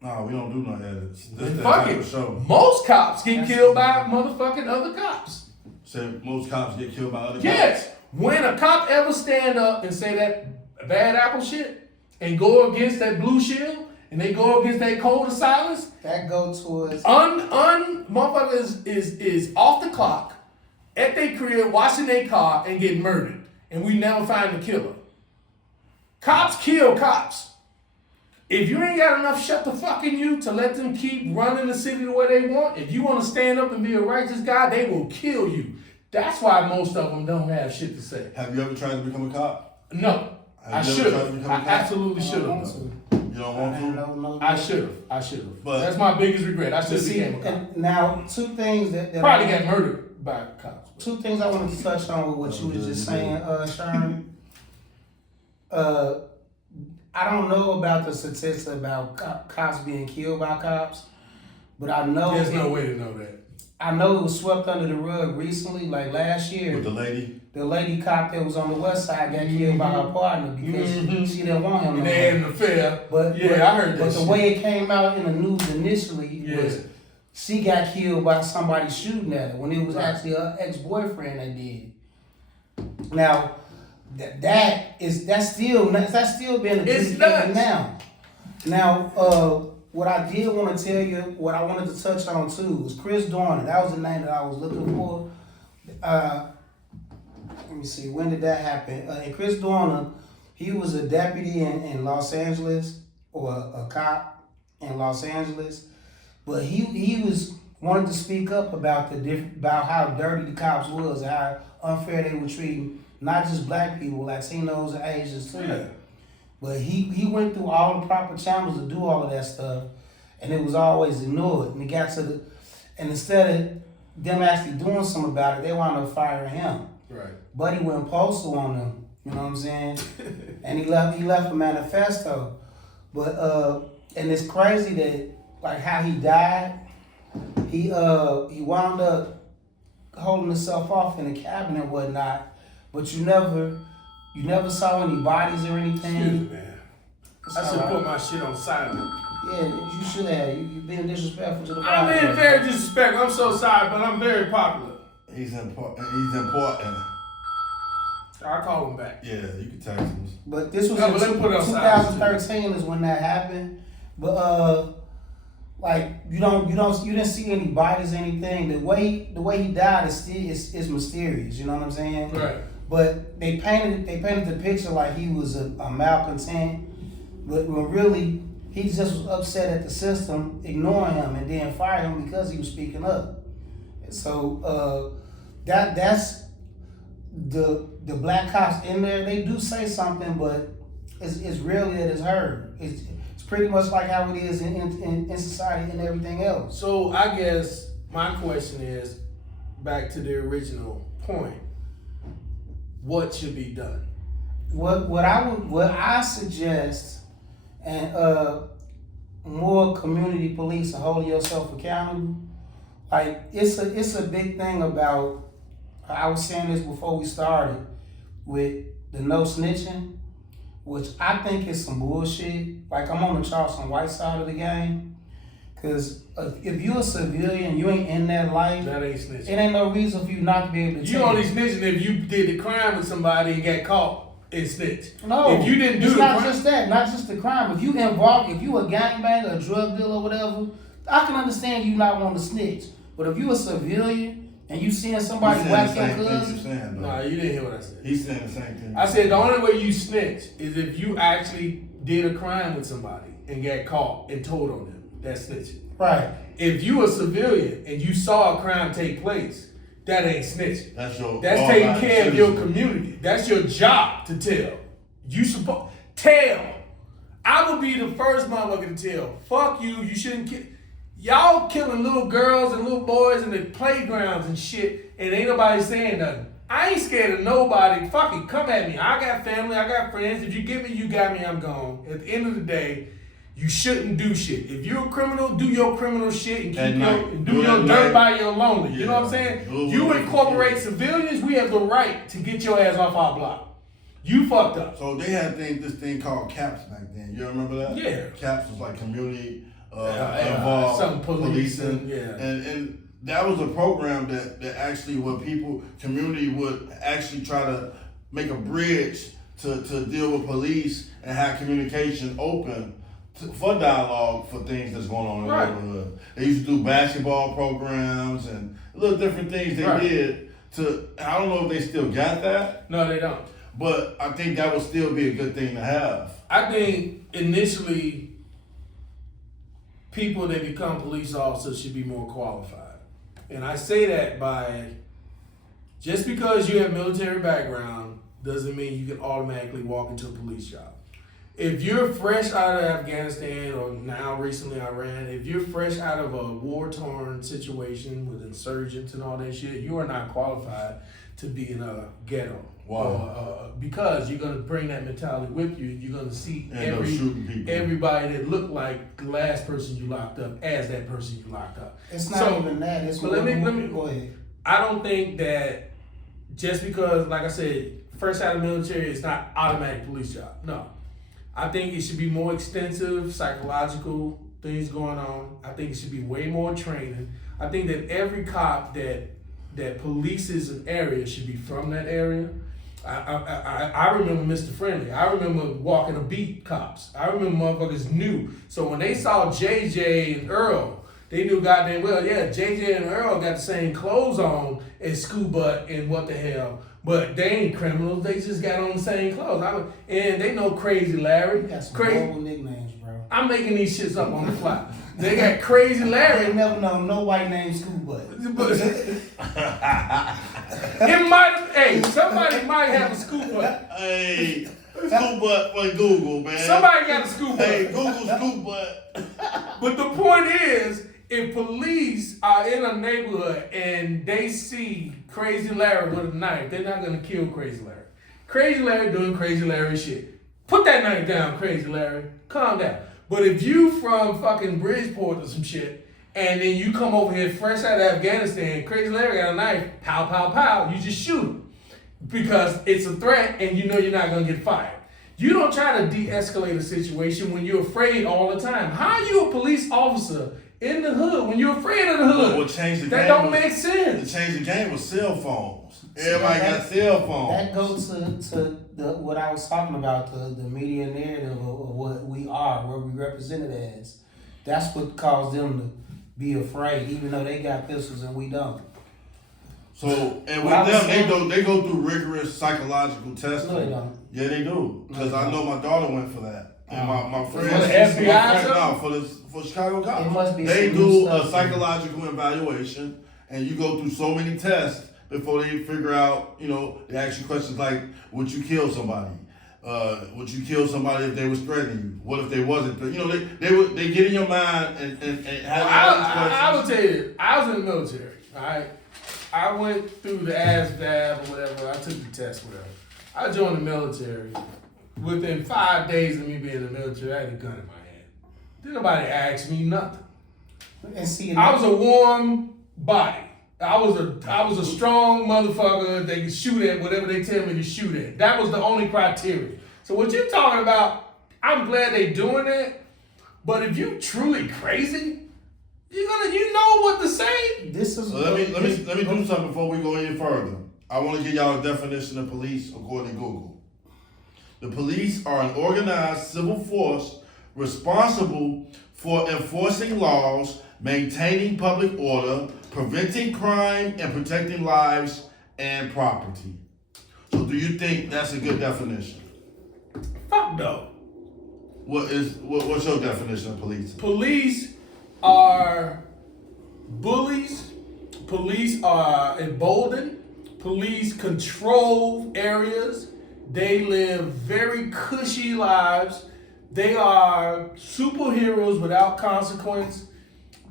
No, we don't do no edits. Fuck it. Show. Most cops get killed by motherfucking other cops. So most cops get killed by other cops? Yes. When a cop ever stand up and say that bad apple shit and go against that blue shield and they go against that code of silence, that goes towards motherfuckers is off the clock at their crib washing their car and get murdered. And we never find the killer. Cops kill cops. If you ain't got enough shut the fuck in you to let them keep running the city the way they want, if you want to stand up and be a righteous guy, they will kill you. That's why most of them don't have shit to say. Have you ever tried to become a cop? No. I should have. I absolutely should have. You don't want to? No. I should have. But that's my biggest regret. I should have became a cop. Now, two things that probably got murdered by cops. Two things I wanted to touch on with what you was just saying, Sherrod. I don't know about the statistics about cops being killed by cops, but I know there's no way to know that. I know it was swept under the rug recently, like last year. With the lady? the lady cop that was on the west side got killed by her partner because she didn't want him. And they had an affair. But I heard that. But the way it came out in the news initially was she got killed by somebody shooting at her when it was actually her ex-boyfriend that did. Now, that's still being adjudicated now. Now, what I did want to tell you, what I wanted to touch on too, was Chris Dorner. That was the name that I was looking for. Let me see, when did that happen? And Chris Dorner, he was a deputy in Los Angeles, or a cop in Los Angeles, but he wanted to speak up about about how dirty the cops was, and how unfair they were treating not just black people, Latinos and Asians too. Yeah. But he went through all the proper channels to do all of that stuff, and it was always ignored. And it got to and instead of them actually doing something about it, they wound up firing him. Right. Buddy went postal on them, you know what I'm saying? And he left a manifesto. But and it's crazy that like how he died, he wound up holding himself off in a cabin and whatnot, but you never saw any bodies or anything. Excuse me, man. I should put my shit on silent. Yeah, you should have. You being disrespectful to the I'm body. being very disrespectful. I'm so sorry, but I'm very popular. He's important. I'll call him back. Yeah, you can text him. But this was No, but let me put it on silent. 2013 is when that happened. But like you didn't see any bodies or anything. The way he died is mysterious. You know what I'm saying? Right. But they painted the picture like he was a malcontent, but when really he just was upset at the system, ignoring him, and then fired him because he was speaking up. So that's the black cops in there. They do say something, but it's rarely that it's heard. It's pretty much like how it is in society and everything else. So I guess my question is back to the original point. What should be done? What I suggest, and more community police and holding yourself accountable. Like it's a big thing about. I was saying this before we started with the no snitching, which I think is some bullshit. Like I'm on the Charleston White side of the game, because if you're a civilian, you ain't in that life. That ain't snitching. It ain't no reason for you not to be able to. You only snitching if you did the crime with somebody and got caught and snitched. No, if you didn't do it's the not crime, just that, not just the crime. If you a gangbanger, a drug dealer, or whatever, I can understand you not wanting to snitch. But if you a civilian and you seeing somebody whack your cousin, nah, you didn't hear what I said. He's saying the same thing. I said the only way you snitch is if you actually did a crime with somebody and got caught and told on them. That's snitching. right? If you a civilian and you saw a crime take place, that ain't snitching. That's taking care of your community. That's your job to tell. You supposed tell. I would be the first motherfucker to tell. Fuck you. You shouldn't kill. Y'all killing little girls and little boys in the playgrounds and shit, and ain't nobody saying nothing. I ain't scared of nobody. Fuck it, come at me. I got family, I got friends. If you get me, you got me, I'm gone. At the end of the day, you shouldn't do shit. If you're a criminal, do your criminal shit and do your dirt by your lonely. You know what I'm saying? You incorporate civilians, we have the right to get your ass off our block. You fucked up. So they had this thing called CAPS back then. You remember that? Yeah. CAPS was like community involved some policing. Yeah. And that was a program that actually community would actually try to make a bridge to deal with police and have communication open for dialogue for things that's going on in the neighborhood. They used to do basketball programs and little different things they did I don't know if they still got that. No, they don't. But I think that would still be a good thing to have. I think initially people that become police officers should be more qualified. And I say that by just because you have military background doesn't mean you can automatically walk into a police job. If you're fresh out of Afghanistan or now recently Iran, if you're fresh out of a war-torn situation with insurgents and all that shit, you are not qualified to be in a ghetto. Wow. Because you're going to bring that mentality with you. You're going to see everybody that looked like the last person you locked up as that person you locked up. It's not even that. It's but let me go ahead. I don't think that just because, like I said, fresh out of the military is not automatic police job. No. I think it should be more extensive psychological things going on. I think it should be way more training. I think that every cop that polices an area should be from that area. I remember Mr. Friendly. I remember walking a beat cops. I remember motherfuckers knew. So when they saw JJ and Earl, they knew goddamn well, yeah, JJ and Earl got the same clothes on as School Butt and what the hell. But they ain't criminals. They just got on the same clothes. And they know Crazy Larry. You got some Crazy horrible nicknames, bro. I'm making these shits up on the fly. They got Crazy I Larry. ain't never known no white name School Butt. It might have, hey, somebody might have a School Butt. Hey, School Butt for Google, man. Somebody got a School Butt. Hey, Google School Butt. But the point is, if police are in a neighborhood and they see Crazy Larry with a knife, they're not gonna kill Crazy Larry. Crazy Larry doing Crazy Larry shit. Put that knife down, Crazy Larry. Calm down. But if you from fucking Bridgeport or some shit, and then you come over here fresh out of Afghanistan, Crazy Larry got a knife, pow, pow, pow, you just shoot him. Because it's a threat and you know you're not gonna get fired. You don't try to de-escalate a situation when you're afraid all the time. How are you a police officer in the hood when you're afraid of the hood? What changed the that game don't was, make sense. To change the game was cell phones. Everybody got cell phones. That goes to what I was talking about, the media narrative of what we are, what we represented as. That's what caused them to be afraid, even though they got pistols and we don't. So, and with them, they go through rigorous psychological testing. No, they don't. Yeah, they do. Because I know my daughter went for that. And my friends, For the FBI for Chicago cops. It must be They some do new a stuff. psychological evaluation, and you go through so many tests before they figure out, they ask you questions like, would you kill somebody? Would you kill somebody if they was threatening you? What if they wasn't? They get in your mind and have all these questions. I will tell you this. I was in the military, all right? I went through the ASVAB or whatever. I took the test, whatever. I joined the military. Within 5 days of me being in the military, I had a gun in my hand. Didn't nobody ask me nothing. And see, I was a warm body. I was a strong motherfucker. They could shoot at whatever they tell me to shoot at. That was the only criteria. So what you're talking about, I'm glad they doing that. But if you truly crazy, you know what to say. This is So let me do something before we go any further. I want to give y'all a definition of police according to Google. The police are an organized civil force responsible for enforcing laws, maintaining public order, preventing crime, and protecting lives and property. So do you think that's a good definition? Fuck no. What's your definition of police? Police are bullies. Police are emboldened. Police control areas. They live very cushy lives. They are superheroes without consequence.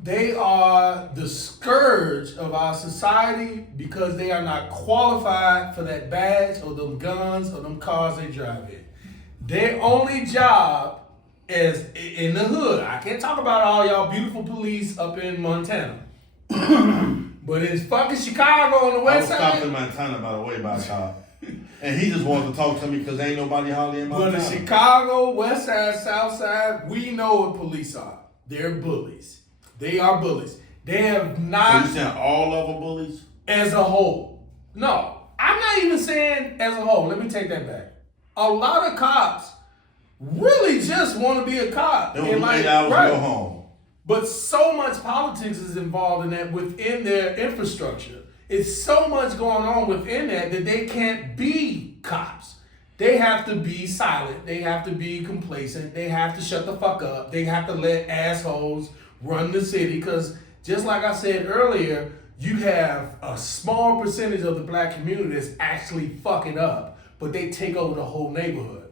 They are the scourge of our society because they are not qualified for that badge or them guns or them cars they drive in. Their only job is in the hood. I can't talk about all y'all beautiful police up in Montana. But in fucking Chicago on the west I was stopped side. in Montana, by the way, by a cop. And he just wanted to talk to me because ain't nobody hardly in Montana. But in Chicago, west side, south side, we know what police are. They're bullies. They are bullies. They have not. So you saying all of them bullies? As a whole. No, I'm not even saying as a whole. Let me take that back. A lot of cops really just want to be a cop. They will do 8 hours and go home. But so much politics is involved in that within their infrastructure. It's so much going on within that they can't be cops. They have to be silent. They have to be complacent. They have to shut the fuck up. They have to let assholes run the city. Because just like I said earlier, you have a small percentage of the black community that's actually fucking up, but they take over the whole neighborhood.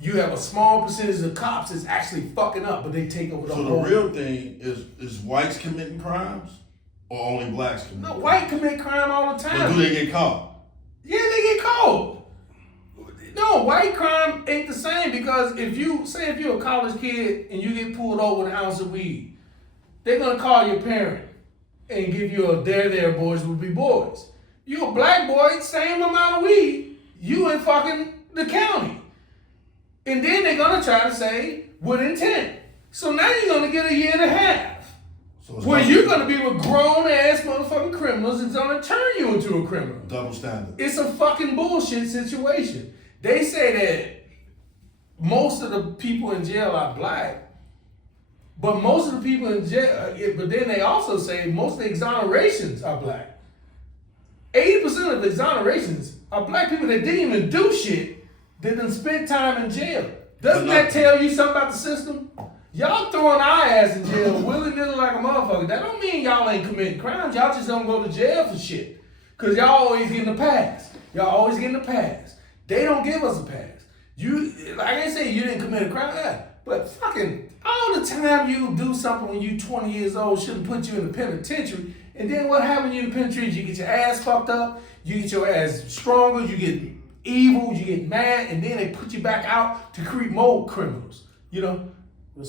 You have a small percentage of cops that's actually fucking up, but they take over the whole. So the real thing is whites committing crimes or only blacks committing crimes? No, white commit crime all the time. But do they get caught? Yeah, they get caught. No, white crime ain't the same because if you're a college kid and you get pulled over with an ounce of weed, they're gonna call your parent and give you a there boys will be boys. You a black boy, same amount of weed, you in fucking the county. And then they're gonna try to say with intent. So now you're gonna get a year and a half. So it's Where double- you're gonna be with grown ass motherfucking criminals, it's gonna turn you into a criminal. double standard. It's a fucking bullshit situation. They say that most of the people in jail are black, but most of the people in jail, but then they also say most of the exonerations are black. 80% of the exonerations are black people that didn't even do shit, that done spent time in jail. Doesn't that tell you something about the system? Y'all throwing our ass in jail willy-nilly like a motherfucker. That don't mean y'all ain't committing crimes. Y'all just don't go to jail for shit. Cause y'all always getting a pass. Y'all always getting a pass. They don't give us a pass. You, like I say, you didn't commit a crime, yeah, but fucking all the time you do something when you 20 years old shouldn't put you in the penitentiary. And then what happens in the penitentiary? You get your ass fucked up. You get your ass stronger. You get evil. You get mad, and then they put you back out to create more criminals. You know. What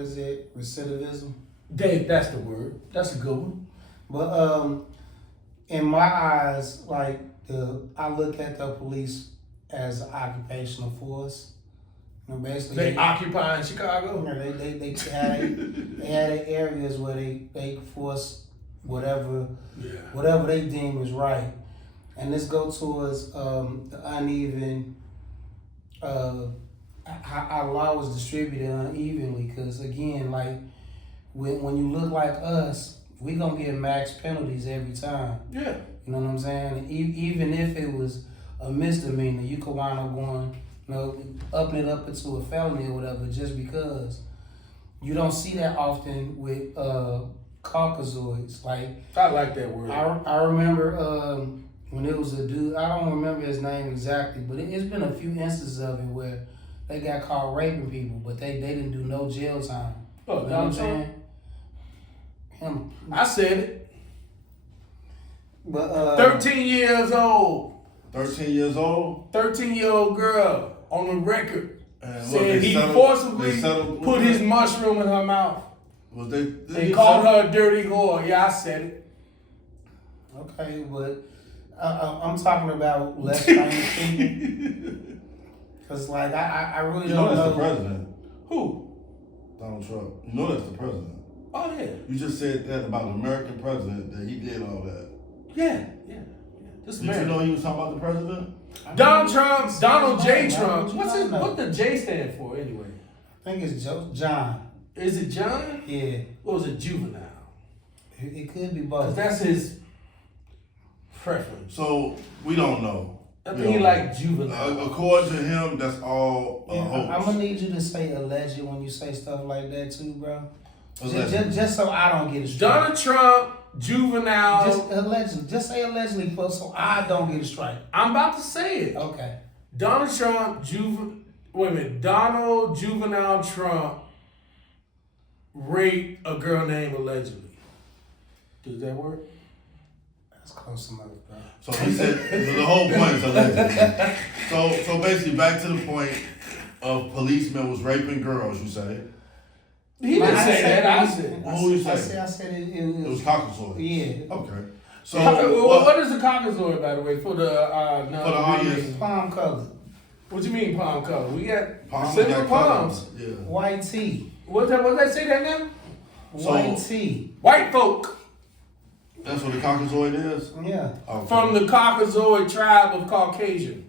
is it? Recidivism. That's the word. That's a good one. But in my eyes, like I look at the police as an occupational force. You know, basically They occupy in Chicago. You know, they had areas where they force whatever they deem is right, and this go towards the uneven. Our law was distributed unevenly, because again, like when you look like us, we gonna get max penalties every time. Yeah. You know what I'm saying? Even if it was a misdemeanor, you could wind up going, you know, upping it up into a felony or whatever, just because. You don't see that often with Caucasoids. Like, I like that word. I remember when it was a dude, I don't remember his name exactly, but it's been a few instances of it where they got caught raping people, but they didn't do no jail time. Oh, you know what I'm saying? Him. I said it. But 13 years old. 13 years old? 13-year-old girl on the record And said he forcibly put his mushroom in her mouth. Was they called her a dirty whore. Yeah, I said it. Okay, but I'm talking about less famous people. Cause like I really don't know. That's the president. Who? Donald Trump. You know that's the president. Oh yeah. You just said that about the American president, that he did all that. Yeah. This Did you know he was talking about the president? Donald Trump, Donald J. Trump. What What the J stand for anyway? I think it's John. Is it John? Yeah. Or is it juvenile? It could be Because both. that's his preference. So we don't know. I think he like juvenile. According to him, that's all a hoax. I'm gonna need you to say alleged when you say stuff like that too, bro. Allegedly. Just so I don't get it straight. Donald Trump, juvenile. Just allegedly. Just say allegedly, so I don't get it straight. I'm about to say it. Okay. Donald Trump, Donald Juvenile Trump raped a girl named allegedly. Does that work? That's close enough, bro. So he said the whole point is allegedly. So basically, back to the point of policemen was raping girls. You say He didn't say that. I said. Who you say? I said it It was Caucasoid. Yeah. Okay. So what is a Caucasoid, by the way, for the audience? Palm colored. What you mean palm color? We got Palms similar got palms. colors. Yeah. White tea. What that say that now? White tea. White folk That's what the Caucasoid is? Yeah. Okay. from the Caucasoid tribe of Caucasian.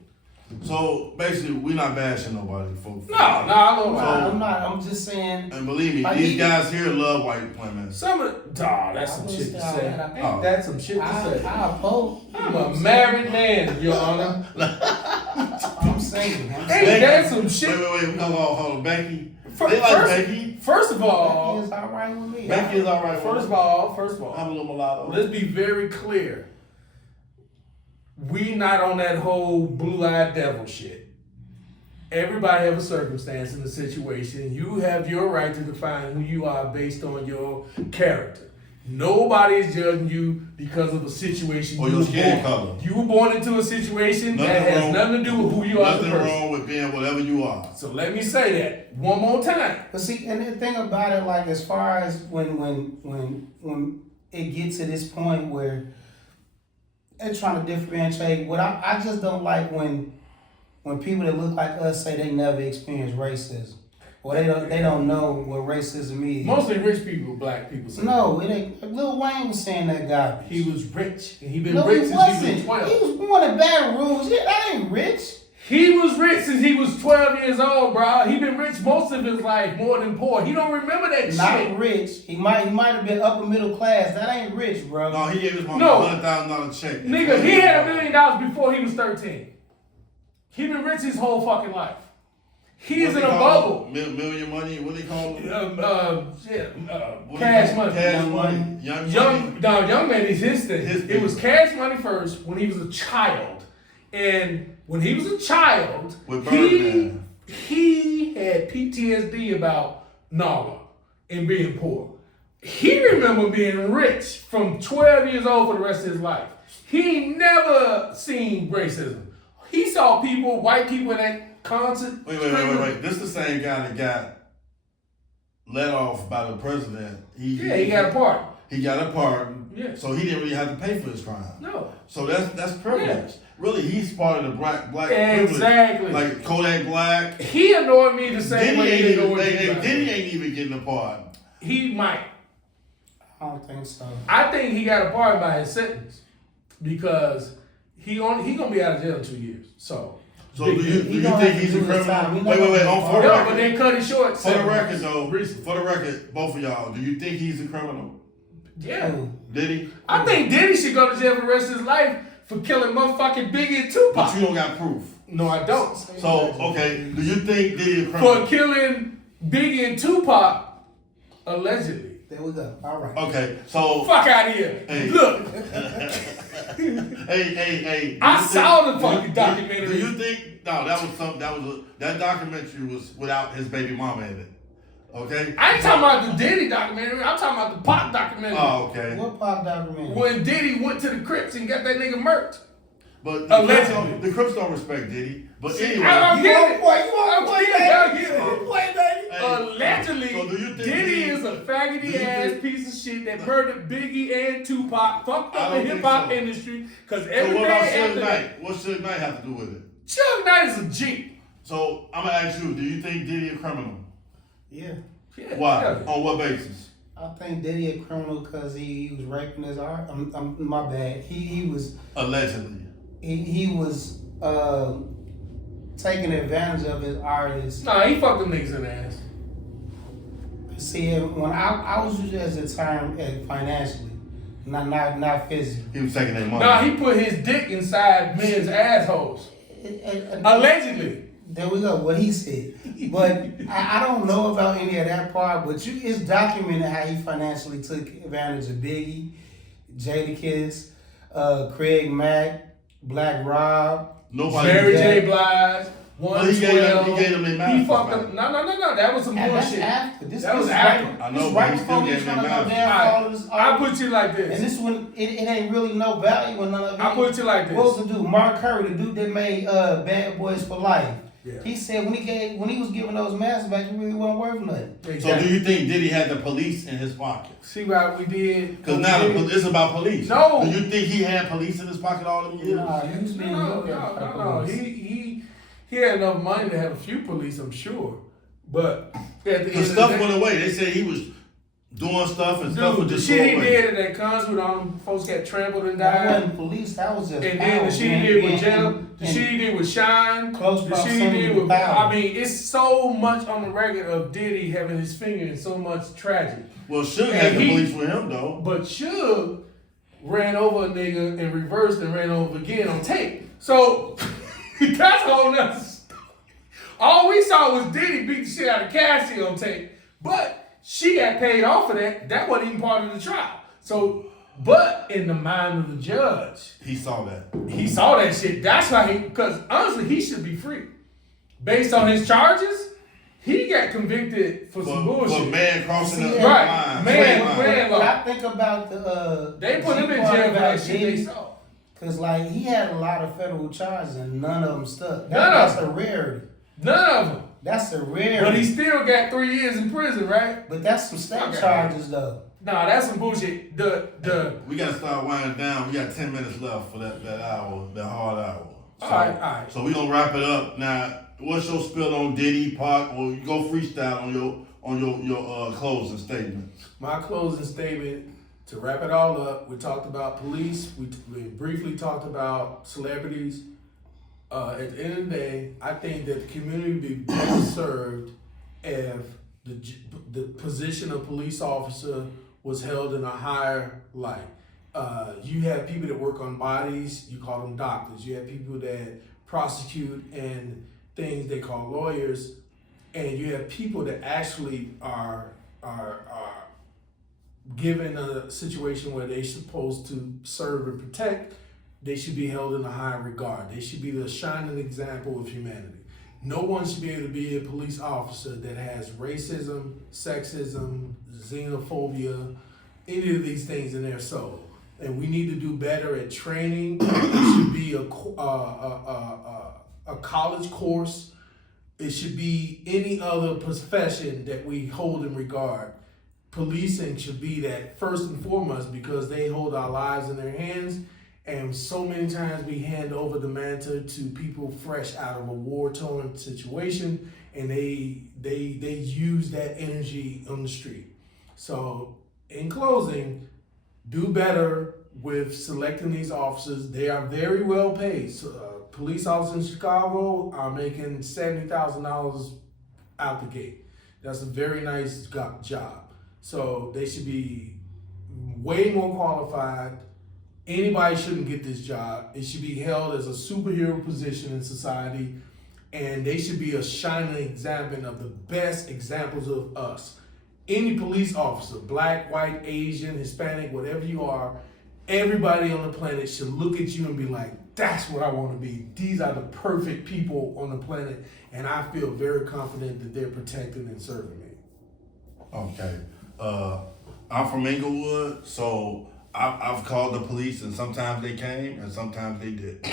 So basically, we're not bashing nobody, folks. No, I don't know. I'm not. I'm just saying. And believe me, Like these guys here love white women. Some of the, that's some shit to say. Ain't that some shit to say? I oppose. I'm a married man, Your Honor. I'm single. Ain't that some shit? Wait. Hold on. Becky. Fir- They like first- Becky. First of Becky all, is all right with me. Becky is all right. first of all, I'm a little mulatto. let's be very clear. We not on that whole blue-eyed devil shit. Everybody have a circumstance in the situation. You have your right to define who you are based on your character. Nobody is judging you because of a situation Or you your were skin born. color. You were born into a situation that Nothing has wrong- nothing to do with who you are as a Nothing person. wrong with being whatever you are. So let me say that one more time. But see, and the thing about it, like as far as when it gets to this point where they're trying to differentiate. What I just don't like when people that look like us say they never experienced racism. Or they don't know what racism is. Mostly rich people, black people. No, it ain't. Lil Wayne was saying that garbage. He was rich. And he been No, rich he since he wasn't. was 12. He was born in Baton Rouge. Yeah, that ain't rich. He was rich since he was 12 years old, bro. He been rich most of his life, more than poor. He don't remember that Not shit. rich. He might have been upper middle class. That ain't rich, bro. No, he gave his mom No. $100,000 check. Nigga, he had $1 million before he was 13. He been rich his whole fucking life. He's in a bubble. Million money, what do they call it? Cash money. Cash money. Young man is his thing. His It thing. was cash money first when he was a child. And when he was a child, With he Birdman. had PTSD about NARA and being poor. He remember being rich from 12 years old for the rest of his life. He never seen racism. He saw people, white people in that concert. Wait. This is the same guy that got let off by the president. He got a part. He got a pardon. Yeah. So he didn't really have to pay for his crime. No. So that's privilege. Yeah. Really, he's part of the black Exactly. privilege. Like Kodak Black. He annoyed me the same way he annoyed me. Diddy ain't even getting a pardon. He might. I don't think so. I think he got a pardon by his sentence because he gonna be out of jail in 2 years. So do you think he's a criminal? time. Wait. For the no, record, but they cut it short. for the record though, Recently. for the record, both of y'all, do you think he's a criminal? Yeah. Did he? I think Diddy should go to jail for the rest of his life for killing motherfucking Biggie and Tupac. But you don't got proof. No, I don't. So, okay, do you think Diddy a criminal? For killing Biggie and Tupac, allegedly. There we go. All right. Okay, so Fuck out of here. Hey. Look, hey. I saw the fucking documentary. Do you think that documentary was without his baby mama in it? Okay? I ain't talking about the Diddy documentary. I'm talking about the Pac documentary. Oh, okay. What pop documentary? When Diddy went to the Crips and got that nigga murked. But Allegedly. the Crips don't respect Diddy. But anyway, I'm getting it. You want I'm to getting it. You play, baby. Allegedly, so do you think Diddy is a faggoty ass piece of shit that murdered Biggie and Tupac, fucked I up don't the think hip hop so. industry. Cause So every what about day Suge after Knight? What Suge Knight have to do with it? Suge Knight is a G. So I'm gonna ask you, do you think Diddy a criminal? Yeah. Yeah, Why? yeah. On what basis? I think Diddy a criminal because he was raping his art. My bad. He was Allegedly. he was taking advantage of his artists. Nah, he fucked them niggas in the ass. See, when I was using it as a term financially, not physically. He was taking their money. Nah, he put his dick inside men's assholes. Allegedly. There we go. What he said, but I don't know about any of that part. But it's documented how he financially took advantage of Biggie, Jadakiss, Craig Mack, Black Rob. Nobody. Mary did J. that. Blige. Well, he gave them their He mouth fucked back. up. No. That was some And that's bullshit. after. This That was is after. right, I know, this but right he before still we gave trying to them go mouth. down all of this. I put you like And this. this one, it ain't really no value in none of it. I put you like What was this. the dude? Mark Curry, the dude that made Bad Boys for Life. Yeah. He said when he was giving those masks back, it really wasn't worth nothing. So do you think Diddy had the police in his pocket? See what we did? Because now it's about police. No. Do you think he had police in his pocket all them years? Nah, he was being looked at by No. police. He had enough money to have a few police, I'm sure. But at the end The of stuff the day, went away. They said he was doing stuff and stuff dude, would the just shit go he away. did at that concert with all them folks got trampled and That died. wasn't police. That was just. And then the shit he did with Jail, the shit he did with Shine, Close the shit he proximity did to with. power. I mean, it's so much on the record of Diddy having his finger in so much tragedy. Well, Suge And had the he- police with him though. But Suge ran over a nigga and reversed and ran over again on tape. So that's a whole nother story. All we saw was Diddy beat the shit out of Cassie on tape. But she got paid off for that. That wasn't even part of the trial. So, but in the mind of the judge, He saw that. he saw that shit. That's why because honestly, he should be free. Based on his charges, he got convicted for some bullshit. For man crossing the See, right. line. Man, Straight line. man. When I think about the They put him in part jail for about that shit they Diddy, saw. Cause like he had a lot of federal charges and none of them stuck. None of That's a rarity. None of them. That's a rare. But he still got 3 years in prison, right? But that's some state Okay. charges though. Nah, that's some bullshit. We gotta start winding down. We got 10 minutes left for that hour, that hard hour. So, All right. So we gonna wrap it up now. What's your spill on Diddy, Park, or you go freestyle on your closing statement? My closing statement, to wrap it all up, we talked about police, we briefly talked about celebrities. At the end of the day, I think that the community would be better served if the position of police officer was held in a higher light. You have people that work on bodies, you call them doctors. You have people that prosecute and things they call lawyers, and you have people that actually are given a situation where they're supposed to serve and protect. They should be held in a high regard. They should be the shining example of humanity. No one should be able to be a police officer that has racism, sexism, xenophobia, any of these things in their soul. And we need to do better at training. It should be a college course. It should be any other profession that we hold in regard. Policing should be that first and foremost, because they hold our lives in their hands. And so many times we hand over the mantle to people fresh out of a war-torn situation, and they use that energy on the street. So in closing, do better with selecting these officers. They are very well paid. So, police officers in Chicago are making $70,000 out the gate. That's a very nice job. So they should be way more qualified. Anybody shouldn't get this job. It should be held as a superhero position in society, and they should be a shining example of the best examples of us. Any police officer, black, white, Asian, Hispanic, whatever you are, everybody on the planet should look at you and be like, that's what I want to be. These are the perfect people on the planet, and I feel very confident that they're protecting and serving me. Okay. I'm from Inglewood, so I've called the police, and sometimes they came and sometimes they didn't.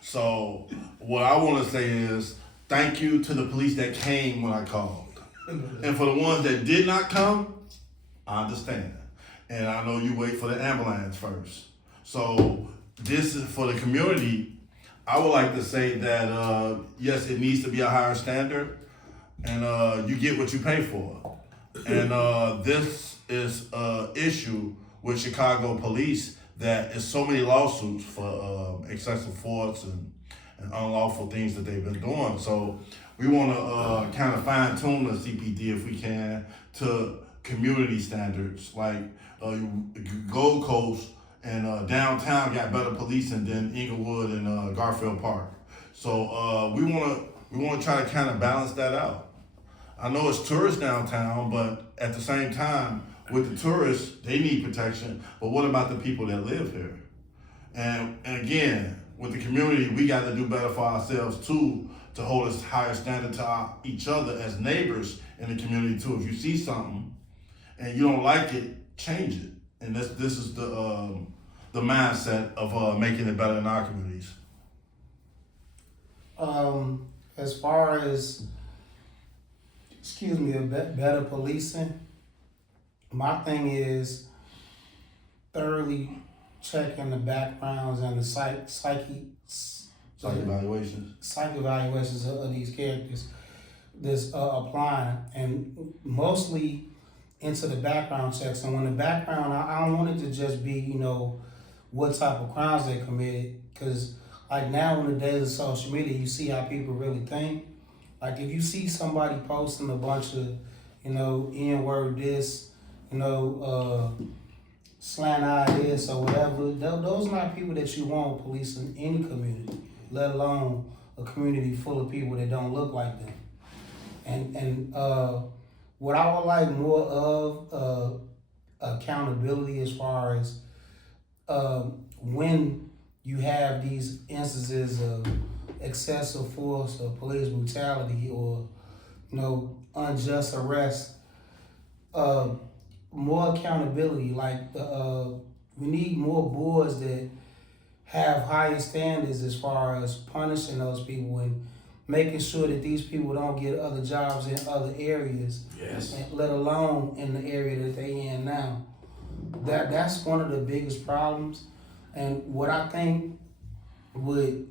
So what I want to say is thank you to the police that came when I called. And for the ones that did not come, I understand. And I know you wait for the ambulance first. So this is for the community. I would like to say that, yes, it needs to be a higher standard, and you get what you pay for. And this is an issue with Chicago police that is so many lawsuits for excessive force and unlawful things that they've been doing. So we want to kind of fine tune the CPD if we can to community standards. Like Gold Coast and downtown got better policing than Inglewood and Garfield Park. So we want to try to kind of balance that out. I know it's tourist downtown, but at the same time, with the tourists, they need protection. But what about the people that live here? And again, with the community, we got to do better for ourselves too, to hold a higher standard to each other as neighbors in the community too. If you see something and you don't like it, change it. And this is the mindset of making it better in our communities. As far as better policing, my thing is thoroughly checking the backgrounds and the psych evaluations of these characters that's applying, and mostly into the background checks. And when the background, I don't want it to just be, what type of crimes they committed, because like now in the days of social media, you see how people really think. Like if you see somebody posting a bunch of, N-word this, slant-eye this or whatever, those are not people that you want policing any community, let alone a community full of people that don't look like them. And what I would like more of, accountability as far as when you have these instances of excessive force or police brutality or, unjust arrest, more accountability. Like we need more boards that have higher standards as far as punishing those people and making sure that these people don't get other jobs in other areas, Yes. and let alone in the area that they in now. That's one of the biggest problems, and what I think would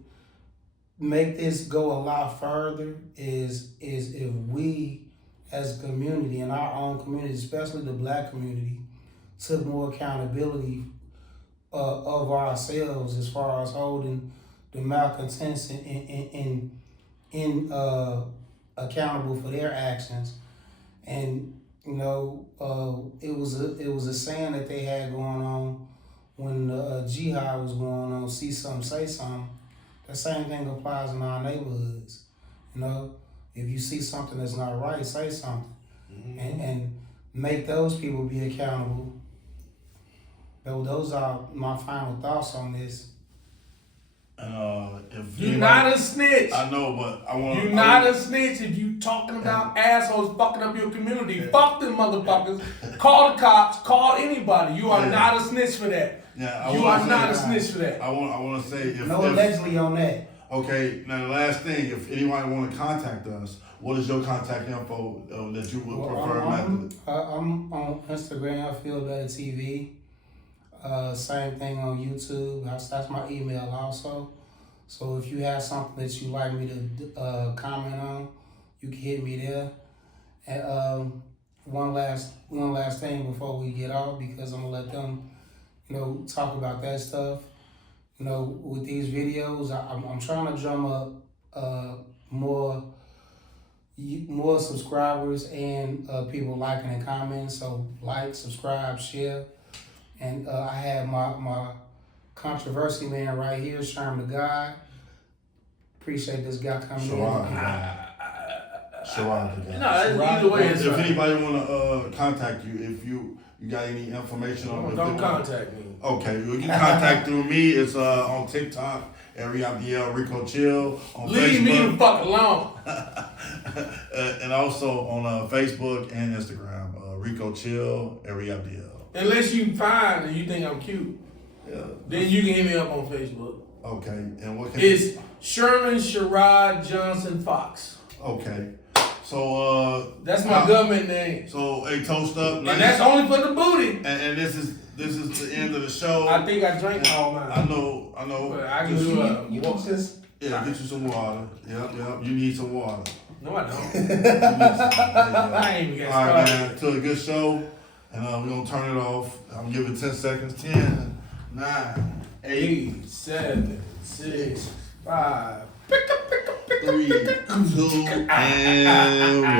make this go a lot further is if we as a community, in our own community, especially the black community, took more accountability of ourselves as far as holding the malcontents accountable for their actions. And you know, it was a saying that they had going on when the jihad was going on. See something, say something. The same thing applies in our neighborhoods. You know, if you see something that's not right, say something, and make those people be accountable. Those are my final thoughts on this. If You're not a snitch. I know, but I want. You're not a snitch if you talking about assholes fucking up your community. Yeah. Fuck them motherfuckers. Call the cops. Call anybody. You are not a snitch for that. Yeah, You are not a snitch for that. I want to say if Allegedly on that. Okay, now the last thing, if anybody want to contact us, what is your contact info that you would prefer? I'm on Instagram, Feel Better TV. Same thing on YouTube. That's my email also. So if you have something that you like me to comment on, you can hit me there. And one last thing before we get off, because I'm gonna let them, you know, talk about that stuff. You know, with these videos, I'm trying to drum up more subscribers and people liking and commenting. So like, subscribe, share. And I have my controversy man right here, Sherrod daGaud. Appreciate this guy coming Sherrod. No, either way, it's if right. anybody want to contact you, if you got any information on, Don't contact me. Okay, you can contact through me. It's on TikTok, Ariabdiel Rico Chill. On Leave Facebook. me the fuck alone. And also on Facebook and Instagram, Rico Chill, Ariabdiel. Unless you find and you think I'm cute, then you can hit me up on Facebook. Okay, and what can It's Sherman Sherrod Johnson Fox. Okay, so That's my government name. So a toast up, And that's only for the booty. And this is the end of the show. I think I drank all mine. I know. But I can do You can just get you some water. Yep. You need some water. No, I don't. You need some, I ain't even got all right, started. man. To a good show, and we're gonna turn it off. I'm giving 10 seconds. 10, 9, 8, 7, 6, 5. 3, 2, and